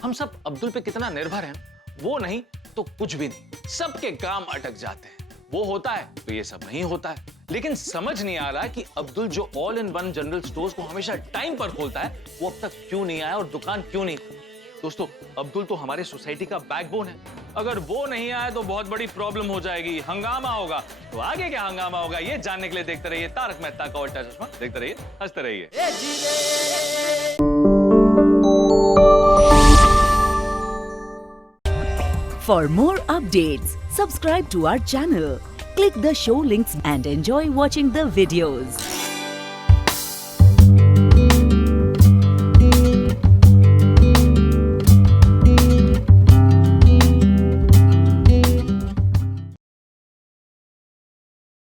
हम सब अब्दुल पे कितना निर्भर हैं, वो नहीं तो कुछ भी नहीं, सबके काम अटक जाते हैं। वो होता है तो ये सब नहीं होता है। लेकिन समझ नहीं आ रहा कि अब्दुल जो all in one general stores को हमेशा टाइम पर खोलता है, वो अब तक क्यों नहीं आया और दुकान क्यों नहीं खुली। दोस्तों, अब्दुल तो हमारे सोसाइटी का बैकबोन है। अगर वो नहीं आया तो बहुत बड़ी प्रॉब्लम हो जाएगी, हंगामा होगा। तो आगे क्या हंगामा होगा, ये जानने के लिए देखते रहिए तारक मेहता का उल्टा चश्मा। देखते रहिए, हंसते रहिए। For more updates, subscribe to our channel, click the show links and enjoy watching the videos.